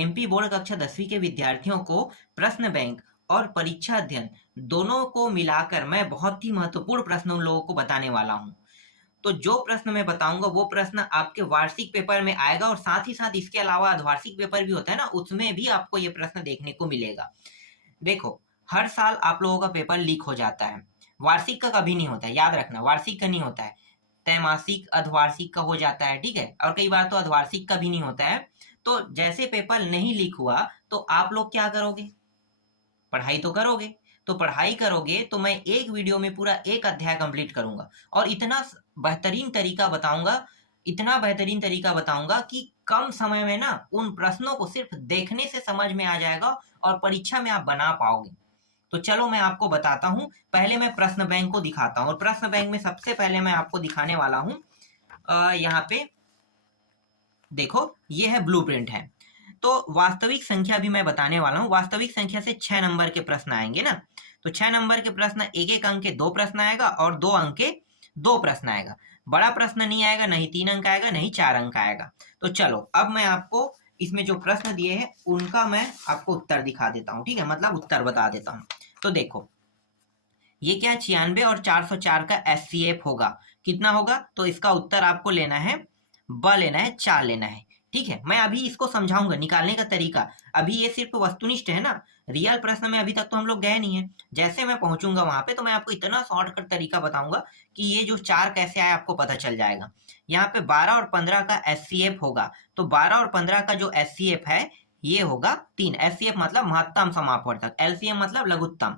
MP board कक्षा 10वीं के विद्यार्थियों को प्रश्न बैंक और परीक्षा अध्ययन दोनों को मिलाकर मैं बहुत ही महत्वपूर्ण प्रश्न उन लोगों को बताने वाला हूँ। तो जो प्रश्न मैं बताऊंगा वो प्रश्न आपके वार्षिक पेपर में आएगा और साथ ही साथ इसके अलावा अर्धवार्षिक पेपर भी होता है ना, उसमें भी आपको ये प्रश्न देखने को मिलेगा। देखो, हर साल आप लोगों का पेपर लीक हो जाता है, वार्षिक का कभी नहीं होता है, याद रखना, वार्षिक का नहीं होता है, त्रैमासिक अर्धवार्षिक का हो जाता है, ठीक है, और कई बार तो अर्धवार्षिक का भी नहीं होता है। तो जैसे पेपर नहीं लीक हुआ तो आप लोग क्या करोगे? पढ़ाई तो करोगे। तो पढ़ाई करोगे तो मैं एक वीडियो में पूरा एक अध्याय कंप्लीट करूंगा और इतना बेहतरीन तरीका बताऊंगा, इतना बेहतरीन तरीका बताऊंगा कि कम समय में ना उन प्रश्नों को सिर्फ देखने से समझ में आ जाएगा और परीक्षा में आप बना पाओगे। तो चलो मैं आपको बताता हूँ। पहले मैं प्रश्न बैंक को दिखाता हूँ और प्रश्न बैंक में सबसे पहले मैं आपको दिखाने वाला हूँ, यहाँ पे देखो, ये है ब्लूप्रिंट है। तो वास्तविक संख्या भी मैं बताने वाला हूँ। वास्तविक संख्या से 6 नंबर के प्रश्न आएंगे ना, तो 6 नंबर के प्रश्न, एक एक अंक के 2 प्रश्न आएगा और 2 अंक के 2 प्रश्न आएगा। बड़ा प्रश्न नहीं आएगा, नहीं 3 अंक आएगा, नहीं 4 अंक आएगा। तो चलो अब मैं आपको इसमें जो प्रश्न दिए हैं उनका मैं आपको उत्तर दिखा देता हूँ, ठीक है, मतलब उत्तर बता देता हूँ। तो देखो, ये क्या 96 और 404 का एचसीएफ होगा, कितना होगा? तो इसका उत्तर आपको लेना है, ब लेना है, 4 लेना है, ठीक है। मैं अभी इसको समझाऊंगा निकालने का तरीका। अभी ये सिर्फ वस्तुनिष्ठ है ना, रियल प्रश्न में अभी तक तो हम लोग गए नहीं है। जैसे मैं पहुंचूंगा वहां पे तो मैं आपको इतना शॉर्टकट तरीका बताऊंगा कि ये जो 4 कैसे आया आपको पता चल जाएगा। यहाँ पे 12 और 15 का एचसीएफ होगा, तो 12 और 15 का जो एचसीएफ है ये होगा 3। एचसीएफ मतलब महत्तम समापवर्तक, एलसीएम मतलब लघुत्तम।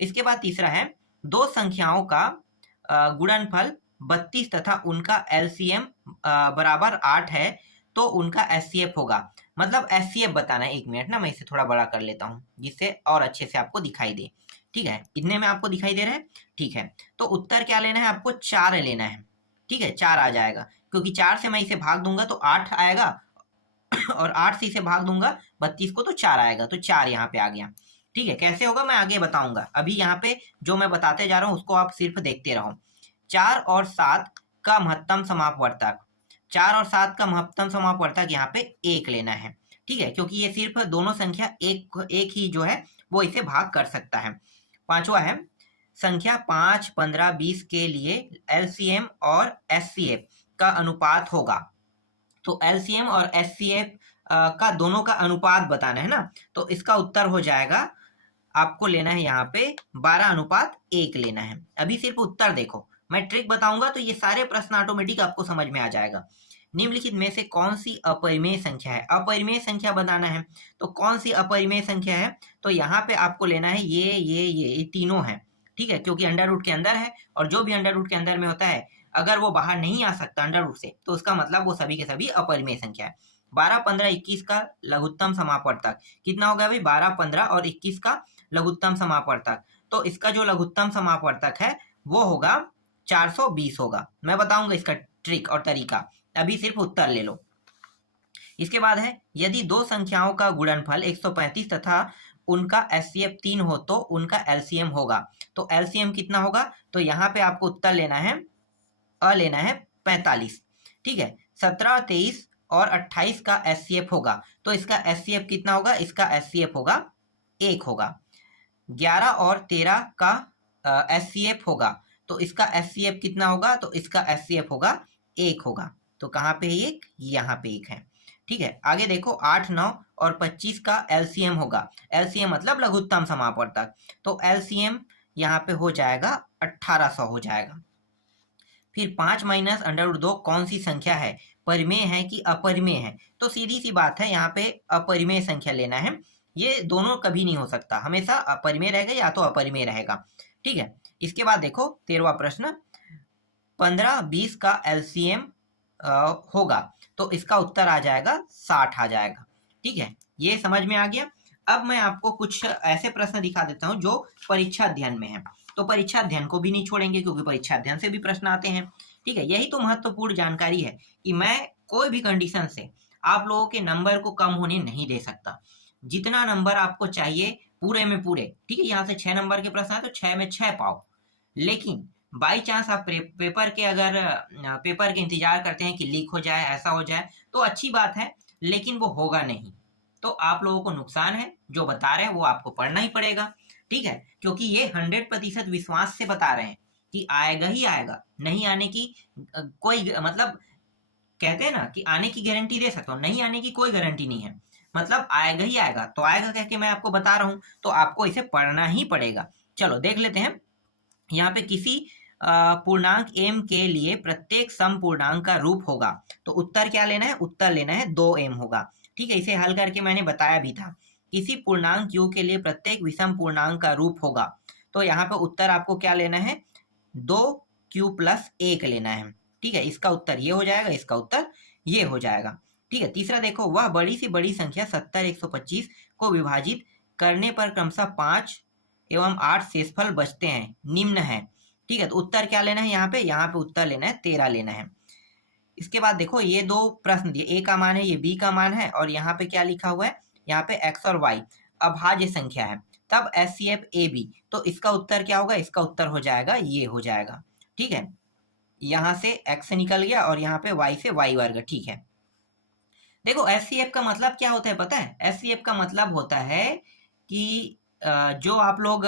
इसके बाद तीसरा है, दो संख्याओं का गुणनफल 32 तथा उनका एलसीएम बराबर 8 है, तो उनका एचसीएफ होगा। मतलब एचसीएफ बताना है। 1 मिनट ना, मैं इसे थोड़ा बड़ा कर लेता हूँ जिससे और अच्छे से आपको दिखाई दे, ठीक है। इतने में आपको दिखाई दे रहा है, ठीक है। तो उत्तर क्या लेना है आपको? 4 लेना है, ठीक है, 4 आ जाएगा, क्योंकि 4 से मैं इसे भाग दूंगा तो 8 आएगा और 8 से इसे भाग दूंगा 32 को तो 4 आएगा, तो 4 यहाँ पे आ गया, ठीक है। कैसे होगा मैं आगे बताऊंगा, अभी यहाँ पे जो मैं बताते जा रहा हूँ उसको आप सिर्फ देखते रहो। 4 और 7 का महत्तम समापवर्तक, 4 और 7 का महत्तम समापवर्तक यहाँ पे 1 लेना है, ठीक है, क्योंकि ये सिर्फ दोनों संख्या एक ही जो है वो इसे भाग कर सकता है। 5वां है, संख्या 5, 15, 20 के लिए एलसीएम और एचसीएफ का अनुपात होगा। तो एलसीएम और एचसीएफ का दोनों का अनुपात बताना है ना, तो इसका उत्तर हो जाएगा, आपको लेना है यहाँ पे 12:1 लेना है। अभी सिर्फ उत्तर देखो, मैं ट्रिक बताऊंगा तो ये सारे प्रश्न ऑटोमेटिक आपको समझ में आ जाएगा। निम्नलिखित में से कौन सी अपरिमेय संख्या है? अपरिमेय संख्या बताना है, तो कौन सी अपरिमेय संख्या है? तो यहाँ पे आपको लेना है ये तीनों है, ठीक है, क्योंकि अंडर रूट के अंदर है और जो भी अंडर रूट के अंदर में होता है अगर वो बाहर नहीं आ सकता अंडर रूट से तो उसका मतलब वो सभी के सभी अपरिमेय संख्या है। 12, 15, 21 का लघुत्तम समापवर्तक कितना होगा भाई? 12, 15 और 21 का लघुत्तम समापवर्तक, तो इसका जो लघुत्तम समापवर्तक है वो होगा 420 होगा। मैं बताऊंगा इसका ट्रिक और तरीका, अभी सिर्फ उत्तर ले लो। इसके बाद है, यदि दो संख्याओं का गुणनफल 135 तथा उनका एचसीएफ 3 हो तो उनका एलसीएम होगा। तो एलसीएम कितना होगा? तो यहाँ पे आपको उत्तर लेना है, लेना है 45, ठीक है। 17, 23 और 28 का एचसीएफ होगा, तो इसका एचसीएफ कितना होगा? इसका एचसीएफ होगा 1 होगा। 11 और 13 का एचसीएफ होगा, तो इसका एचसीएफ कितना होगा? तो इसका एचसीएफ होगा 1 होगा। तो कहाँ पे 1? यहाँ पे 1 है, ठीक है। आगे देखो, 8, 9 और 25 का एलसीएम होगा। एलसीएम मतलब लघुत्तम समापवर्तक, तो एलसीएम यहाँ पे हो जाएगा 1800 हो जाएगा। फिर 5 माइनस अंडर 2 कौन सी संख्या है? परिमेय है कि अपरिमेय है? तो सीधी सी बात है, यहाँ पे अपरिमेय संख्या लेना है। ये दोनों कभी नहीं हो सकता, हमेशा अपरिमेय रहेगा या तो अपरिमेय रहेगा, ठीक है। इसके बाद देखो 13वां प्रश्न, 15, 20 का एलसीएम होगा, तो इसका उत्तर आ जाएगा 60 आ जाएगा, ठीक है। ये समझ में आ गया। अब मैं आपको कुछ ऐसे प्रश्न दिखा देता हूँ जो परीक्षा अध्ययन में है। तो परीक्षा अध्ययन को भी नहीं छोड़ेंगे क्योंकि परीक्षा अध्ययन से भी प्रश्न आते हैं, ठीक है। यही तो महत्वपूर्ण जानकारी है कि मैं कोई भी कंडीशन से आप लोगों के नंबर को कम होने नहीं दे सकता। जितना नंबर आपको चाहिए पूरे में पूरे, ठीक है। यहाँ से 6 नंबर के प्रश्न आए तो 6 में 6 पाओ, लेकिन बाई चांस आप पेपर के इंतजार करते हैं कि लीक हो जाए, ऐसा हो जाए, तो अच्छी बात है, लेकिन वो होगा नहीं। तो आप लोगों को नुकसान है, जो बता रहे हैं वो आपको पढ़ना ही पड़ेगा, ठीक है, क्योंकि ये 100% विश्वास से बता रहे हैं कि आएगा ही आएगा, नहीं आने की कोई मतलब कहते हैं ना कि आने की गारंटी दे सकता हूँ, नहीं आने की कोई गारंटी नहीं है, मतलब आएगा ही आएगा, तो आएगा कह के मैं आपको बता रहा हूँ, तो आपको इसे पढ़ना ही पड़ेगा। चलो देख लेते हैं। यहाँ पे किसी पूर्णांक m के लिए प्रत्येक सम पूर्णांक का रूप होगा, तो उत्तर क्या लेना है, उत्तर लेना है 2m होगा, ठीक है। इसे हल करके मैंने बताया भी था। किसी पूर्णांक q के लिए प्रत्येक विषम पूर्णांक का रूप होगा, तो यहाँ पे उत्तर आपको क्या लेना है, 2q+1 लेना है, ठीक है। इसका उत्तर ये हो जाएगा, इसका उत्तर ये हो जाएगा, ठीक है। तीसरा देखो, वह बड़ी से बड़ी संख्या 70 125 को विभाजित करने पर क्रमशः 5 एवं 8 शेषफल बचते हैं, निम्न है, ठीक है। तो उत्तर क्या लेना है, यहाँ पे उत्तर लेना है 13 लेना है। इसके बाद देखो, ये दो प्रश्न दिए, ए का मान है, ये बी का मान है, और यहाँ पे क्या लिखा हुआ है, यहाँ पे एक्स और वाई अभाज्य संख्या है, तब HCF AB, तो इसका उत्तर क्या होगा, इसका उत्तर हो जाएगा, ये हो जाएगा, ठीक है। यहाँ से x निकल गया और यहाँ पे y से y वर्ग, ठीक है। देखो HCF का मतलब क्या होता है पता है, HCF का मतलब होता है कि जो आप लोग,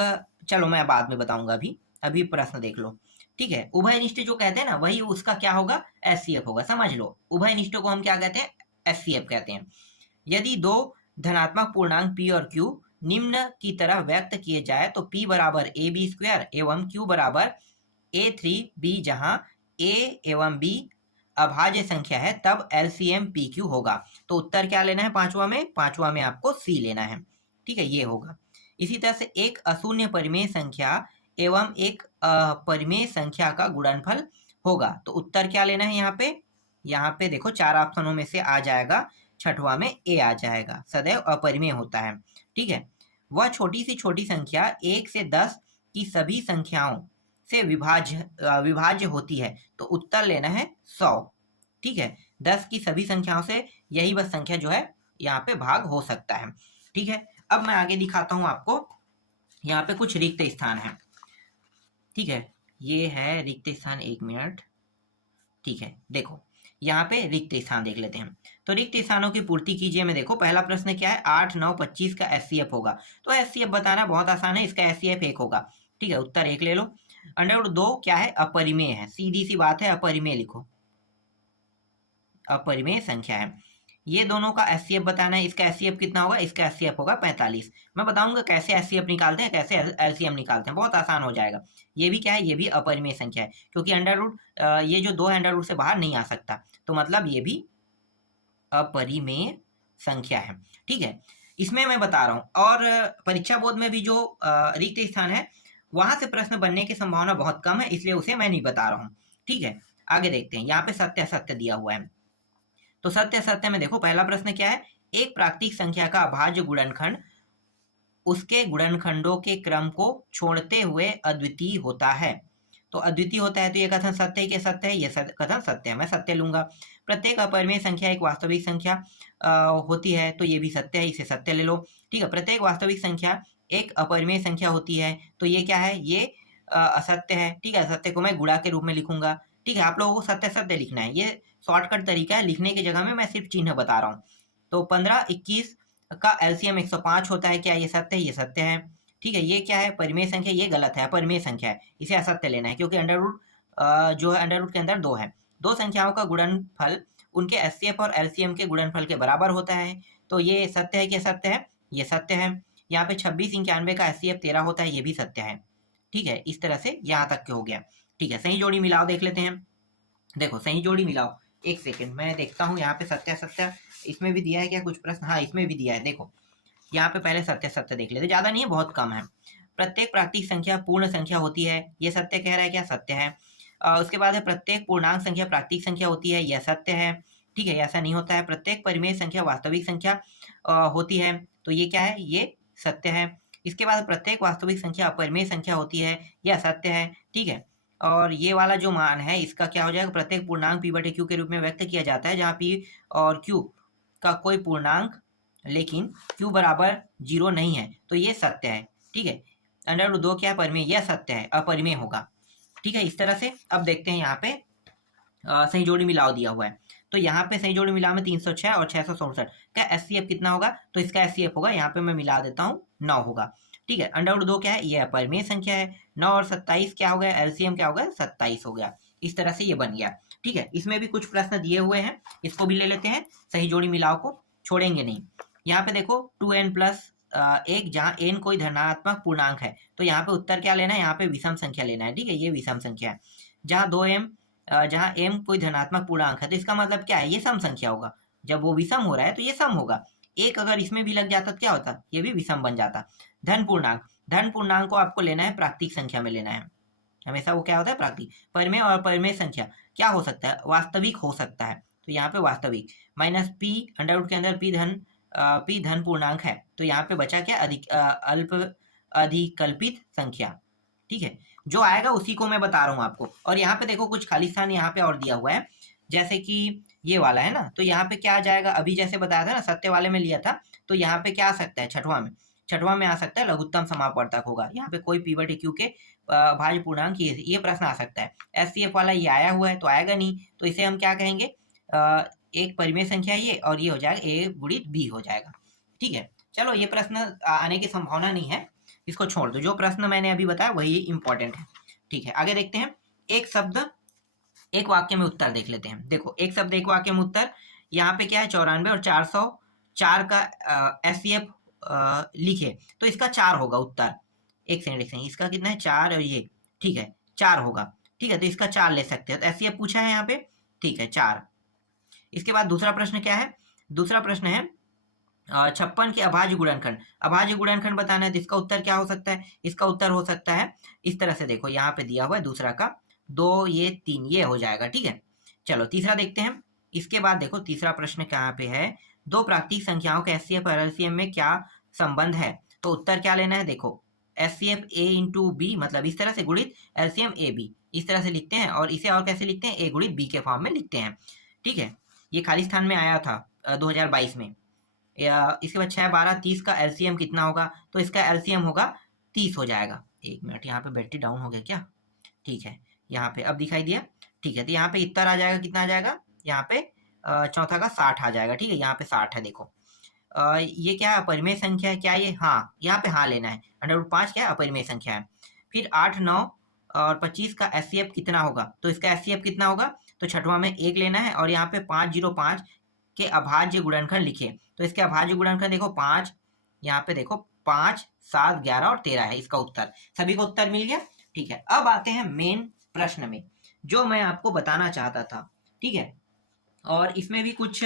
चलो मैं बाद में बताऊंगा, अभी प्रश्न देख लो, ठीक है। उभयनिष्ठ जो कहते हैं ना, वही उसका क्या होगा, HCF होगा, समझ लो। उभयनिष्ठ को हम क्या कहते हैं, HCF कहते हैं। यदि दो धनात्मक पूर्णांक p और q निम्न की तरह व्यक्त किए जाए, तो p बराबर AB² एवं q बराबर A3b, जहां a एवं b अभाज्य संख्या है, तब LCM PQ होगा। तो उत्तर क्या लेना है, पांचवा में आपको C लेना है, ठीक है, ये होगा। इसी तरह से एक अशून्य परिमेय संख्या एवं एक अपरिमेय संख्या का गुणनफल होगा, तो उत्तर क्या लेना है, यहाँ पे देखो 4 ऑप्शनों में से आ जाएगा, छठवां में A आ जाएगा, सदैव अपरिमेय होता है, ठीक है। वह छोटी से छोटी संख्या 1 से 10 की सभी संख्याओं से विभाज्य होती है, तो उत्तर लेना है 100, ठीक है। 10 की सभी संख्याओं से यही बस संख्या जो है यहाँ पे भाग हो सकता है, ठीक है। अब मैं आगे दिखाता हूँ आपको, यहाँ पे कुछ रिक्त स्थान है, ठीक है, ये है रिक्त स्थान, 1 मिनट, ठीक है। देखो यहाँ पे रिक्त स्थान देख लेते हैं, तो रिक्त स्थानों की पूर्ति कीजिए में। देखो पहला प्रश्न क्या है, 8 9 25 का HCF होगा, तो HCF बताना बहुत आसान है, इसका HCF 1 होगा, ठीक है, उत्तर 1 ले लो। √2 क्या है, अपरिमेय है, सीधी सी बात है, अपरिमेय लिखो, अपरिमेय संख्या है। ये दोनों का HCF बताना है, इसका HCF कितना होगा, इसका HCF होगा 45। मैं बताऊंगा कैसे HCF निकालते हैं, कैसे LCM निकालते हैं, बहुत आसान हो जाएगा। ये भी क्या है, ये भी अपरिमेय संख्या है, क्योंकि ये जो 2 अंडर रूट से बाहर नहीं आ सकता, तो मतलब ये भी अपरिमेय संख्या है, ठीक है। इसमें मैं बता रहा हूँ, और परीक्षा बोर्ड में भी जो रिक्त स्थान है, वहां से प्रश्न बनने की संभावना बहुत कम है, इसलिए उसे मैं नहीं बता रहा हूँ, ठीक है। आगे देखते हैं, यहाँ पे सत्य असत्य दिया हुआ है, तो सत्य असत्य में देखो पहला प्रश्न क्या है, एक प्राकृतिक संख्या का अभाज्य गुणनखंड उसके गुणनखंडों के क्रम को छोड़ते हुए अद्वितीय होता है, तो अद्वितीय होता है, तो ये कथन सत्य है कि सत्य है, ये कथन सत्य है, मैं सत्य लूंगा। प्रत्येक अपरिमेय संख्या एक वास्तविक संख्या होती है, तो ये भी सत्य है, इसे सत्य ले लो, ठीक है। प्रत्येक वास्तविक संख्या एक अपरिमेय संख्या होती है, तो ये क्या है, ये असत्य है, ठीक है। असत्य को मैं गुणा के रूप में लिखूंगा, ठीक है। आप लोगों को सत्य सत्य लिखना है, ये शॉर्टकट तरीका है, लिखने की जगह में मैं सिर्फ चिन्ह बता रहा हूँ। तो 15 21 का LCM 105 होता है, क्या ये सत्य है, ये सत्य है, ठीक है। ये क्या है, परिमेय संख्या, ये गलत है, अपरिमेय संख्या है, इसे असत्य लेना है, क्योंकि अंडर रूट जो है अंडर रूट के अंदर 2 है, 2 संख्याओं का गुणनफल उनके HCF और LCM के गुणनफल के बराबर होता है, तो ये सत्य है कि असत्य है, ये सत्य है। यहाँ पे 26 91 का HCF 13 होता है, ये भी सत्य है, ठीक है। इस तरह से यहाँ तक के हो गया, ठीक है। सही जोड़ी मिलाओ देख लेते हैं, देखो सही जोड़ी मिलाओ, एक सेकेंड मैं देखता हूँ, यहाँ पे सत्य सत्य इसमें भी दिया है क्या कुछ प्रश्न, हाँ इसमें भी दिया है। देखो यहाँ पे पहले सत्य सत्य देख लेते, ज्यादा नहीं है, बहुत कम है। प्रत्येक प्राकृतिक संख्या पूर्ण संख्या होती है, ये सत्य कह रहा है, क्या सत्य है। उसके बाद है प्रत्येक पूर्णांक संख्या प्राकृतिक संख्या होती है, यह सत्य है, ठीक है, ऐसा नहीं होता है। प्रत्येक परिमेय संख्या वास्तविक संख्या होती है, तो ये क्या है, ये सत्य है। इसके बाद प्रत्येक वास्तविक संख्या अपरिमेय संख्या होती है, यह सत्य है, ठीक है। और ये वाला जो मान है इसका क्या हो जाएगा, प्रत्येक पूर्णांक p/q के रूप में व्यक्त किया जाता है, जहाँ p और q का कोई पूर्णांक लेकिन q बराबर 0 नहीं है, तो ये सत्य है, ठीक है। √2 क्या है, परिमेय, यह सत्य है, अपरिमेय होगा, ठीक है। इस तरह से अब देखते हैं यहाँ पे सही जोड़ी मिलाओ दिया हुआ है, तो यहाँ पे सही जोड़ी मिला में 306 और 667 का एचसीएफ कितना होगा, तो इसका एचसीएफ होगा, यहाँ पे मैं मिला देता हूँ, 9 होगा। ठीक है, अंडर 2 क्या है, ये अपरिमेय संख्या है। 9 और 27 क्या हो गया, एलसीएम क्या हो गया, 27 हो गया। इस तरह से ये बन गया। ठीक है, इसमें भी कुछ प्रश्न दिए हुए हैं, इसको भी ले लेते हैं, सही जोड़ी मिलाओ को छोड़ेंगे नहीं। यहाँ पे देखो 2n प्लस 1, जहाँ n कोई धनात्मक पूर्णांक है, तो यहाँ पे उत्तर क्या लेना है, यहाँ पे विषम संख्या लेना है। ठीक है, ये विषम संख्या है। जहाँ 2m, जहाँ m कोई धनात्मक पूर्णांक है, तो इसका मतलब क्या है, ये सम संख्या होगा। जब वो विषम हो रहा है तो ये सम होगा। एक अगर इसमें भी लग जाता तो क्या होता, ये भी विषम बन जाता। धन पूर्णांक, धन पूर्णांक को आपको लेना है प्राकृतिक संख्या में लेना है, हमेशा वो क्या होता है, प्राकृतिक। परिमेय और परिमेय संख्या क्या हो सकता है, वास्तविक हो सकता है, तो यहाँ पे वास्तविक। माइनस p, अंडर रूट के अंदर p धन पूर्णांक है, तो यहाँ पे बचा क्या, अधिकल्पित संख्या। ठीक है, जो आएगा उसी को मैं बता रहा हूँ आपको। और यहाँ पे देखो कुछ खाली स्थान यहाँ पे और दिया हुआ है, जैसे कि ये वाला है ना, तो यहाँ पे क्या आ जाएगा, अभी जैसे बताया था ना, सत्य वाले में लिया था, तो यहाँ पे क्या आ सकता है, छठवां में आ सकता है, लघुत्तम समापवर्तक होगा। यहाँ पे कोई पीवट क्यू के भाज्य पूर्णांक ये प्रश्न आ सकता है। एससीएफ वाला ये आया हुआ है तो आएगा नहीं, तो इसे हम क्या कहेंगे, एक परिमेय संख्या ये, और ये हो जाएगा a गुणित b हो जाएगा। ठीक है, चलो ये प्रश्न आने की संभावना नहीं है, इसको छोड़ दो। जो प्रश्न मैंने अभी बताया वही इंपॉर्टेंट है। ठीक है, आगे देखते हैं। एक शब्द एक वाक्य में उत्तर देख लेते हैं। देखो, एक शब्द एक वाक्य में उत्तर, यहाँ पे क्या है, 94 और 404 का एससीएफ लिखे तो इसका 4 होगा उत्तर। एक सेकंड, इसका कितना है, 4 और ये, ठीक है 4 होगा। ठीक है, तो इसका 4 ले सकते हैं, तो एससीएफ पूछा है यहाँ पे। ठीक है, 4। इसके बाद दूसरा प्रश्न क्या है, दूसरा प्रश्न है 56 के अभाज्य गुणनखंड। अभाज्य गुणनखंड बताना है, तो इसका उत्तर क्या हो सकता है, इसका उत्तर हो सकता है इस तरह से। देखो यहाँ पे दिया हुआ है दूसरा का 2, ये 3, ये हो जाएगा। ठीक है, चलो तीसरा देखते हैं। इसके बाद देखो तीसरा प्रश्न कहाँ पे है, दो प्राकृतिक संख्याओं के एचसीएफ और एलसीएम में क्या संबंध है, तो उत्तर क्या लेना है। देखो एचसीएफ a इंटू बी, मतलब इस तरह से, गुणित एलसीएम ए बी, इस तरह से लिखते हैं, और इसे और कैसे लिखते हैं, a गुणित b के फॉर्म में लिखते हैं। ठीक है, ये खाली स्थान में आया था 2022 में। इसके बाद 6, 12, 30 का एलसीएम कितना होगा, तो इसका एलसीएम होगा 30 हो जाएगा। एक मिनट, यहाँ पे बैटरी डाउन हो गया क्या, ठीक है, यहाँ पे अब दिखाई दिया। ठीक है, तो यहाँ पे उत्तर आ जाएगा, कितना आ जाएगा, यहाँ पे चौथा का 60 आ जाएगा। ठीक है, यहाँ पे 60 है। देखो ये क्या है, अपरिमेय संख्या है क्या ये, हाँ, यहाँ पे हाँ लेना है। √5 क्या है, अपरिमेय संख्या है। फिर 8, 9 और 25 का एचसीएफ कितना होगा, तो इसका एचसीएफ कितना होगा, तो छठवां में 1 लेना है, और यहाँ पे 505 के अभाज्य गुणनखंड लिखे, तो इसके अभाज्य गुणनखंड देखो 5, यहाँ पे देखो 5, 7, 11 और 13 है इसका उत्तर। सभी को उत्तर मिल गया। ठीक है, अब आते हैं मेन प्रश्न में, जो मैं आपको बताना चाहता था। ठीक है, और इसमें भी कुछ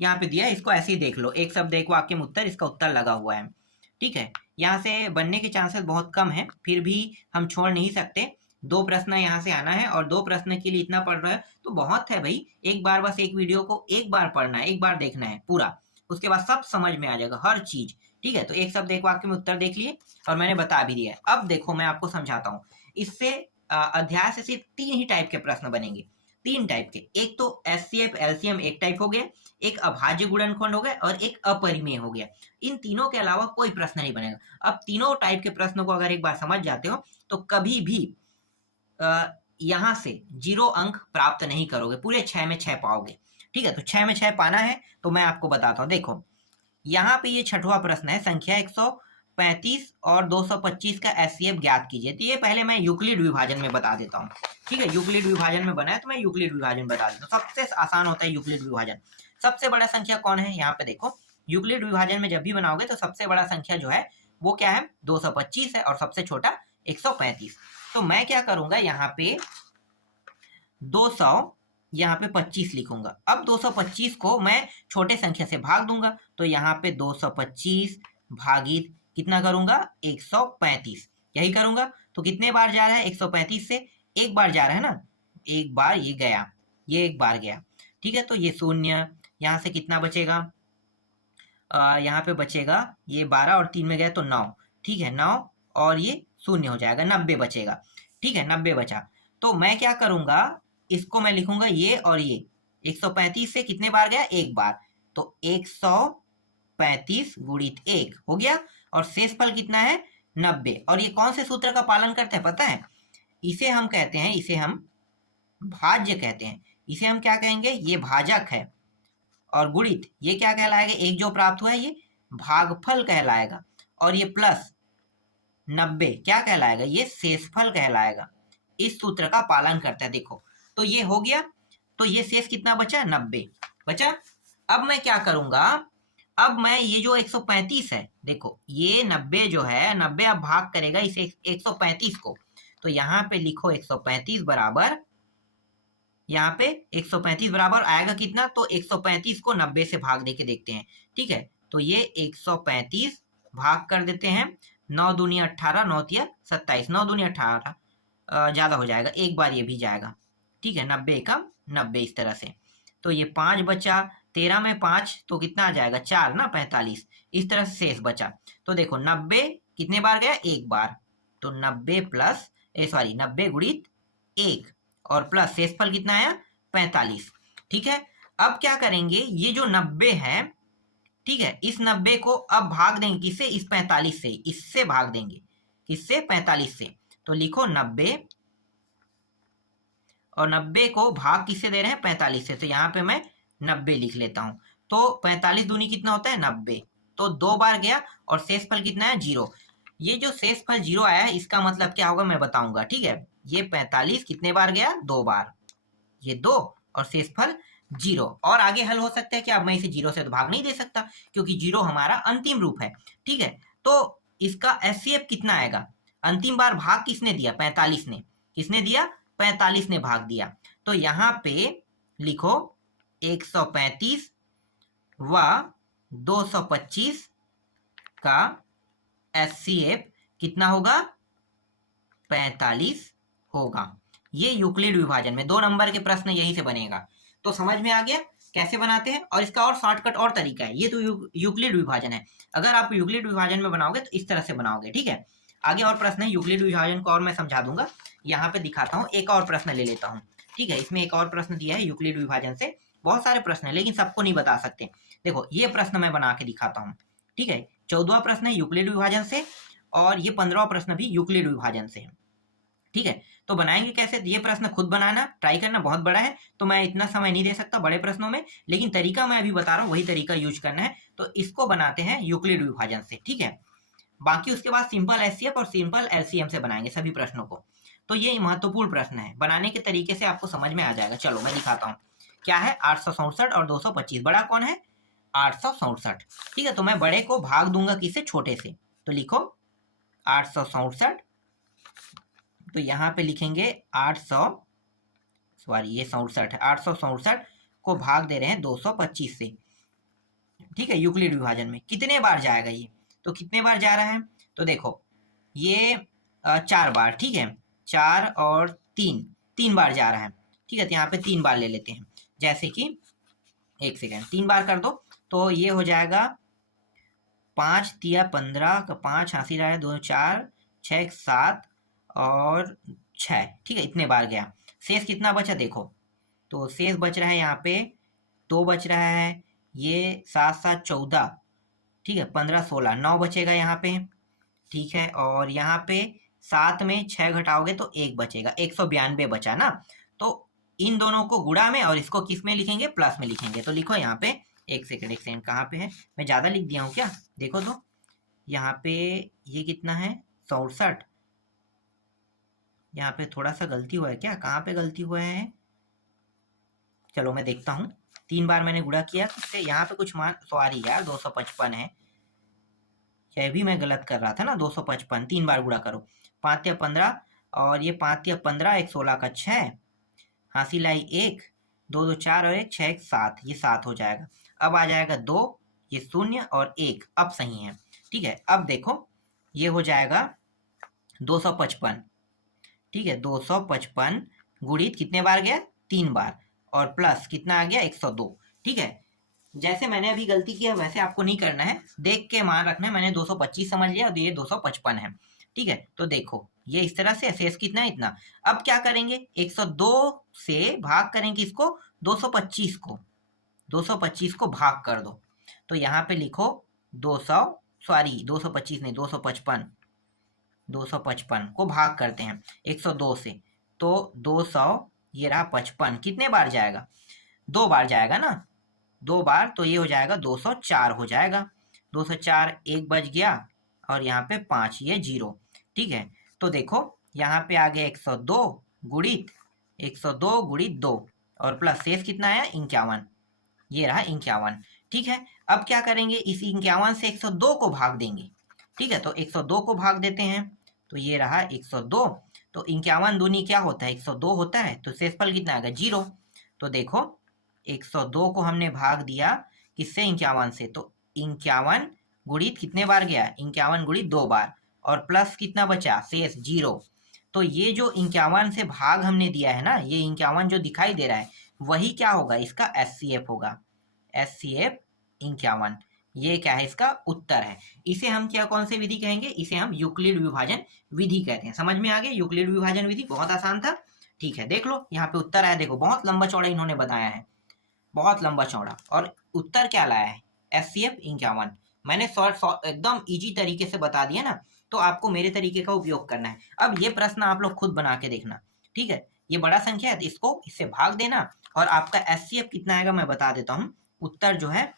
यहाँ पे दिया है, इसको ऐसे ही देख लो, एक शब्द एक वाक्य में उत्तर, इसका उत्तर लगा हुआ है। ठीक है, यहाँ से बनने के चांसेस बहुत कम है, फिर भी हम छोड़ नहीं सकते। 2 प्रश्न यहाँ से आना है, और 2 प्रश्न के लिए इतना पढ़ रहा है तो बहुत है भाई। एक बार बस एक वीडियो को एक बार पढ़ना है, एक बार देखना है पूरा, उसके बाद सब समझ में आ जाएगा हर चीज। ठीक है, तो एक शब्द एक वाक्य में उत्तर देख लिए, और मैंने बता भी दिया है। अब देखो मैं आपको समझाता हूँ। इससे अध्याय से सिर्फ 3 ही टाइप के प्रश्न बनेंगे, 3 टाइप के। एक तो एचसीएफ एलसीएम एक टाइप हो गया, एक अभाज्य गुणनखंड हो गया, और एक अपरिमेय हो गया। इन तीनों के अलावा कोई प्रश्न नहीं बनेगा। अब तीनों टाइप के प्रश्नों को अगर एक बार समझ जाते हो तो कभी भी यहाँ से 0 अंक प्राप्त नहीं करोगे, पूरे 6 में 6 पाओगे। ठीक है, तो 6 में 6 पाना है तो मैं आपको बताता हूँ। देखो यहाँ पे ये छठवां प्रश्न है, संख्या 135 और 225 का एचसीएफ ज्ञात कीजिए। तो ये पहले मैं यूक्लिड विभाजन में बता देता हूँ। ठीक है, यूक्लिड विभाजन में बना है तो मैं यूक्लिड विभाजन बता देता हूँ, सबसे आसान होता है यूक्लिड विभाजन। सबसे बड़ा संख्या कौन है, यहाँ पे देखो यूक्लिड विभाजन में जब भी बनाओगे तो सबसे बड़ा संख्या जो है वो क्या है, 225 है, और सबसे छोटा 135। तो मैं क्या करूंगा, यहाँ पे 200, यहाँ पे 25 लिखूंगा। अब 225 को मैं छोटे संख्या से भाग दूंगा, तो यहाँ पे 225 भागित कितना करूंगा, 135, यही करूंगा। तो कितने बार जा रहा है, 135 से एक बार जा रहा है ना, एक बार ये गया, ये एक बार गया। ठीक है, तो ये 0, यहाँ से कितना बचेगा, यहाँ पे बचेगा ये 12 और 3 में गया तो 9। ठीक है, 9 और ये 0 हो जाएगा, 90 बचेगा। ठीक है, 90 बचा। तो मैं क्या करूंगा, इसको मैं लिखूंगा ये और ये, 135 से कितने बार गया, एक बार, तो 135 गुणित 1 हो गया, और शेषफल कितना है, 90। और ये कौन से सूत्र का पालन करते हैं पता है, इसे हम कहते हैं, इसे हम भाज्य कहते हैं। इसे हम क्या कहेंगे, ये भाजक है, और गुणित ये क्या कहलाएगा, एक जो प्राप्त हुआ है ये भागफल कहलाएगा, और ये प्लस 90 क्या कहलाएगा, ये शेषफल कहलाएगा। इस सूत्र का पालन करता है। देखो तो ये हो गया, तो ये शेष कितना बचा, 90 बचा। अब मैं क्या करूंगा, अब मैं ये जो 135 है, देखो ये 90 जो है, 90 अब भाग करेगा इसे 135 को, तो यहाँ पे लिखो 135 बराबर, यहाँ पे 135 बराबर आएगा कितना, तो 135 को 90 से भाग देके देखते हैं। ठीक है, तो ये 135 भाग कर देते हैं, 9 दूनी 18, 9 तिया 27, 9 दूनी 18 ज़्यादा हो जाएगा, एक बार ये भी जाएगा। ठीक है, 90 का 90 इस तरह से, तो ये 5 बचा, 13 में 5 तो कितना आ जाएगा, 4 ना, 45, इस तरह से शेष बचा। तो देखो 90 कितने बार गया, एक बार, तो 90 प्लस 90 गुणित 1 और प्लस शेषफल कितना आया, 45। ठीक है, अब क्या करेंगे, ये जो 90 है, ठीक है, इस 90 को अब भाग देंगे किससे, इस 45 से, इससे भाग देंगे किससे, 45 से, तो लिखो 90, और 90 को भाग किससे दे रहे हैं, 45 से, तो यहाँ पे मैं 90 लिख लेता हूँ। तो 45 दूनी कितना होता है, 90, तो 2 बार गया, और शेषफल कितना है, 0। ये जो शेषफल 0 आया है, इसका मतलब क्या होगा मैं बताऊंगा। ठीक है, ये 45 कितने बार गया, 2 बार, ये 2, और शेषफल 0। और आगे हल हो सकता है कि अब मैं इसे 0 से तो भाग नहीं दे सकता, क्योंकि 0 हमारा अंतिम रूप है। ठीक है, तो इसका एचसीएफ कितना आएगा, अंतिम बार भाग किसने दिया, 45 ने, किसने दिया, 45 ने भाग दिया, तो यहाँ पे लिखो 135 व 225 का एचसीएफ कितना होगा, 45 होगा। ये यूक्लिड विभाजन में 2 नंबर के प्रश्न यहीं से बनेगा। तो समझ में आ गया कैसे बनाते हैं, और इसका और शॉर्टकट और तरीका है। ये तो यूक्लिड विभाजन है, अगर आप यूक्लिड विभाजन में बनाओगे तो इस तरह से बनाओगे। ठीक है, आगे और प्रश्न है यूक्लिड विभाजन को, और मैं समझा दूंगा। यहाँ पे दिखाता हूँ, एक और प्रश्न ले लेता हूँ। ठीक है, इसमें एक और प्रश्न दिया है यूक्लिड विभाजन से, बहुत सारे प्रश्न है लेकिन सबको नहीं बता सकते। देखो ये प्रश्न मैं बना के दिखाता हूँ। ठीक है, 14वां प्रश्न है यूक्लिड विभाजन से, और ये 15वां प्रश्न भी यूक्लिड विभाजन से है। ठीक है, तो बनाएंगे कैसे, ये प्रश्न खुद बनाना ट्राई करना, बहुत बड़ा है तो मैं इतना समय नहीं दे सकता बड़े प्रश्नों में, लेकिन तरीका मैं अभी बता रहा हूँ, वही तरीका यूज करना है। तो इसको बनाते हैं यूक्लिड विभाजन से। ठीक है, बाकी उसके बाद सिंपल एचसीएफ और सिंपल एलसीएम से बनाएंगे सभी प्रश्नों को। तो ये महत्वपूर्ण प्रश्न है, बनाने के तरीके से आपको समझ में आ जाएगा। चलो मैं दिखाता हूँ क्या है, 867 और 225, बड़ा कौन है, 867। ठीक है, तो मैं बड़े को भाग दूंगा किससे, छोटे से, तो लिखो 867, तो यहाँ पे लिखेंगे 800 ये 67 है, 867 को भाग दे रहे हैं 225 से। ठीक है, यूक्लिड विभाजन में कितने बार जाएगा ये, तो कितने बार जा रहा है, तो देखो ये 4 बार। ठीक है, 4 और 3, 3 बार जा रहा है। ठीक है, तो यहाँ पे 3 बार ले लेते हैं, जैसे कि 1 सेकेंड, 3 बार कर दो, तो ये हो जाएगा 5 तिया 15 का 5 हासिल रहा है, 2 4 6 7 और 6। ठीक है, इतने बार गया, शेष कितना बचा देखो, तो शेष बच रहा है यहाँ पे 2 बच रहा है, ये 7 7 14, ठीक है 15 16, 9 बचेगा यहाँ पे। ठीक है, और यहाँ पे 7 में 6 घटाओगे तो 1 बचेगा, 192 बचा ना। तो इन दोनों को गुणा में और इसको किस में लिखेंगे, प्लस में लिखेंगे। तो लिखो यहाँ पे, एक सेकेंड कहाँ पे है, मैं ज़्यादा लिख दिया हूँ क्या, देखो तो यहाँ पे ये कितना है 67, यहाँ पे थोड़ा सा गलती हुआ है क्या, कहाँ पे गलती हुआ है, चलो मैं देखता हूँ। 3 बार मैंने गुणा किया तो यहाँ पे कुछ मान, सॉरी यार 255 है, यह भी मैं गलत कर रहा था ना, 255 3 बार गुणा करो, 5 या 15, और ये 5 या 15, 1 16 का 6, हासिल आई 1, 2 2 4 और 1 6 1 7, ये 7 हो जाएगा। अब आ जाएगा 2, ये 0 और 1, अब सही है। ठीक है, अब देखो ये हो जाएगा 255। ठीक है, 255 गुणित कितने बार गया, 3 बार, और प्लस कितना आ गया 102। ठीक है, जैसे मैंने अभी गलती किया वैसे आपको नहीं करना है, देख के मान रखना है। मैंने 225 समझ लिया और ये 255 है। ठीक है, तो देखो ये इस तरह से, शेष कितना है इतना। अब क्या करेंगे, 102 से भाग करेंगे इसको, 225 को, 225 को भाग कर दो, तो यहाँ पे लिखो 225 नहीं 255, 255 को भाग करते हैं 102 से, तो 200 ये रहा 55, कितने बार जाएगा? 2 बार जाएगा ना, 2 बार, तो ये हो जाएगा 204 हो जाएगा। 204 एक बच गया और यहाँ पे 5, ये 0। ठीक है, तो देखो यहाँ पे आ गया 102 गुणित 102 गुणित 2 और प्लस शेष कितना आया? 51, ये रहा 51। ठीक है, अब क्या करेंगे, इस 51 से 102 को भाग देंगे। ठीक है, तो 102 को भाग देते हैं, तो ये रहा 102। तो 51 दूनी क्या होता है? 102 होता है, तो शेषफल कितना आएगा? 0। तो देखो 102 को हमने भाग दिया किससे? 51 से, तो 51 गुणित कितने बार गया? 51 गुणित 2 बार, और प्लस कितना बचा? शेष 0। तो ये जो 51 से भाग हमने दिया है ना, ये 51 जो दिखाई दे रहा है, वही क्या होगा? इसका SCF होगा, SCF 51। ये क्या है? इसका उत्तर है। इसे हम क्या, कौन सी विधि कहेंगे? इसे हम यूक्लिड विभाजन विधि कहते हैं। समझ में आ गया? यूक्लिड विभाजन विधि बहुत आसान था। ठीक है, देख लो यहाँ पे उत्तर आया, देखो बहुत लंबा चौड़ा इन्होंने बताया है, बहुत लंबा चौड़ा, और उत्तर क्या लाया है? SCF 51। मैंने एकदम इजी तरीके से बता दिया ना, तो आपको मेरे तरीके का उपयोग करना है। अब ये प्रश्न आप लोग खुद बना के देखना। ठीक है, ये बड़ा संख्या है, इसको इससे भाग देना, और आपका SCF कितना आएगा मैं बता देता हूँ। उत्तर जो है,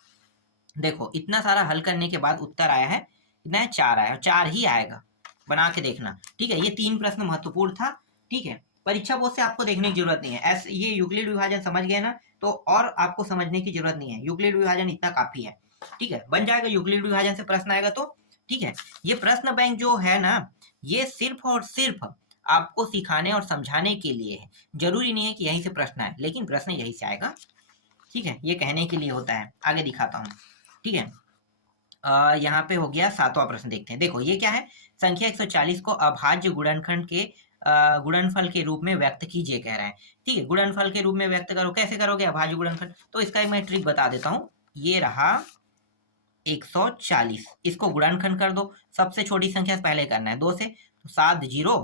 देखो इतना सारा हल करने के बाद उत्तर आया है कितना है? 4 आया, 4 ही आएगा, बना के देखना। ठीक है, ये 3 प्रश्न महत्वपूर्ण था। ठीक है, परीक्षा बोर्ड से आपको देखने की जरूरत नहीं है, ये यूक्लिड विभाजन समझ गए ना, तो और आपको समझने की जरूरत नहीं है, यूक्लिड विभाजन इतना काफी है। ठीक है, बन जाएगा, यूक्लिड विभाजन से प्रश्न आएगा तो। ठीक है, ये प्रश्न बैंक जो है ना, ये सिर्फ और सिर्फ आपको सिखाने और समझाने के लिए है। जरूरी नहीं है कि यहीं से प्रश्न आए, लेकिन प्रश्न यहीं से आएगा। ठीक है, ये कहने के लिए होता है। आगे दिखाता हूँ। ठीक है, यहाँ पे हो गया 7वां प्रश्न, देखते हैं। देखो ये क्या है? संख्या 140 को अभाज्य गुणनखंड के गुणनफल के रूप में व्यक्त कीजिए कह रहा है। ठीक है, गुणनफल के रूप में व्यक्त करो, कैसे करोगे अभाज्य गुणनखंड? तो इसका एक मैं ट्रिक बता देता हूँ। ये रहा 140, इसको गुणनखंड कर दो। सबसे छोटी संख्या से पहले करना है 2 से, तो 7 0।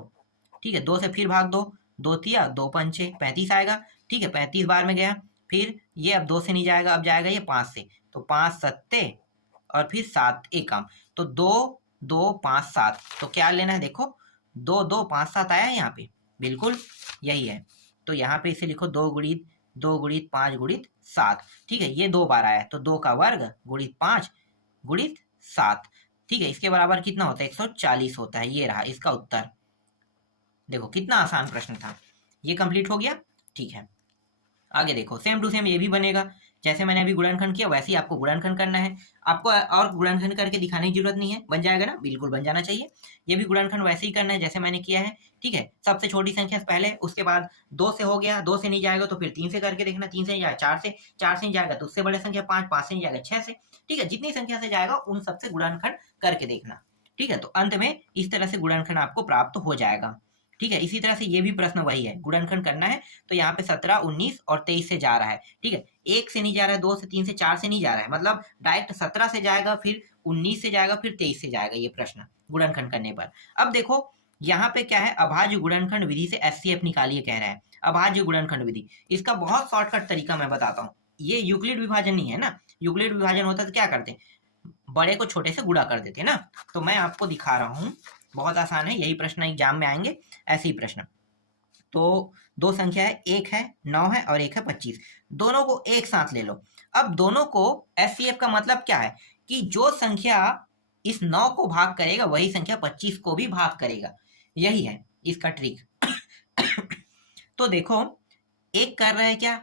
ठीक है, 2 से फिर भाग दो, 2 तिया 2 पंचे 35 आएगा। ठीक है, 35 बार में गया। फिर ये अब 2 से नहीं जाएगा, अब जाएगा ये 5 से, तो 5 सत्ते और फिर 7 एकम, तो 2 2 5 7। तो क्या लेना है? देखो 2 2 5 7 आया है यहाँ पे, बिल्कुल यही है। तो यहाँ पे इसे लिखो 2 गुणित 2 गुणित 5 गुणित 7। ठीक है, ये 2 बार आया है, तो 2 का वर्ग गुणित 5 गुणित 7। ठीक है, इसके बराबर कितना होता है? 140 होता है। ये रहा इसका उत्तर। देखो कितना आसान प्रश्न था, ये कंप्लीट हो गया। ठीक है, आगे देखो, सेम टू सेम ये भी बनेगा। जैसे मैंने अभी गुणनखंड किया, वैसे ही आपको गुणनखंड करना है। आपको और गुणनखंड करके दिखाने की जरूरत नहीं है, बन जाएगा ना, बिल्कुल बन जाना चाहिए। ये भी गुणनखंड वैसे ही करना है जैसे मैंने किया है। ठीक है, सबसे छोटी संख्या से पहले, उसके बाद 2 से हो गया, 2 से नहीं जाएगा तो फिर 3 से करके देखना, 3 से नहीं जाएगा 4 से, 4 से नहीं जाएगा तो उससे बड़े संख्या 5, 5 से नहीं जाएगा 6 से। ठीक है, जितनी संख्या से जाएगा उन सबसे गुणनखंड करके देखना। ठीक है, तो अंत में इस तरह से गुणनखंड आपको प्राप्त हो जाएगा। ठीक है, इसी तरह से ये भी प्रश्न वही है, गुणनखंड करना है। तो यहाँ पे 17, 19 और 23 से जा रहा है। ठीक है, 1 से नहीं जा रहा है, 2 से, 3 से, 4 से नहीं जा रहा है, मतलब डायरेक्ट 17 से जाएगा, फिर 19 से जाएगा, फिर 23 से जाएगा ये प्रश्न गुणनखंड करने पर। अब देखो यहाँ पे क्या है, अभाज्य गुणनखंड विधि से SCF निकालिए कह रहा है। अभाज्य गुणनखंड विधि, इसका बहुत शॉर्टकट तरीका मैं बताता हूँ। ये यूक्लिड विभाजन नहीं है ना, यूक्लिड विभाजन होता तो क्या करते? बड़े को छोटे से गुणा कर देते ना। तो मैं आपको दिखा रहा हूँ, बहुत आसान है, यही प्रश्न एग्जाम में आएंगे, ऐसे ही प्रश्न। तो 2 संख्या है, एक है 9 है और एक है 25, दोनों को एक साथ ले लो। अब दोनों को SCF का मतलब क्या है कि जो संख्या इस 9 को भाग करेगा वही संख्या 25 को भी भाग करेगा, यही है इसका ट्रिक। तो देखो एक कर रहा है क्या?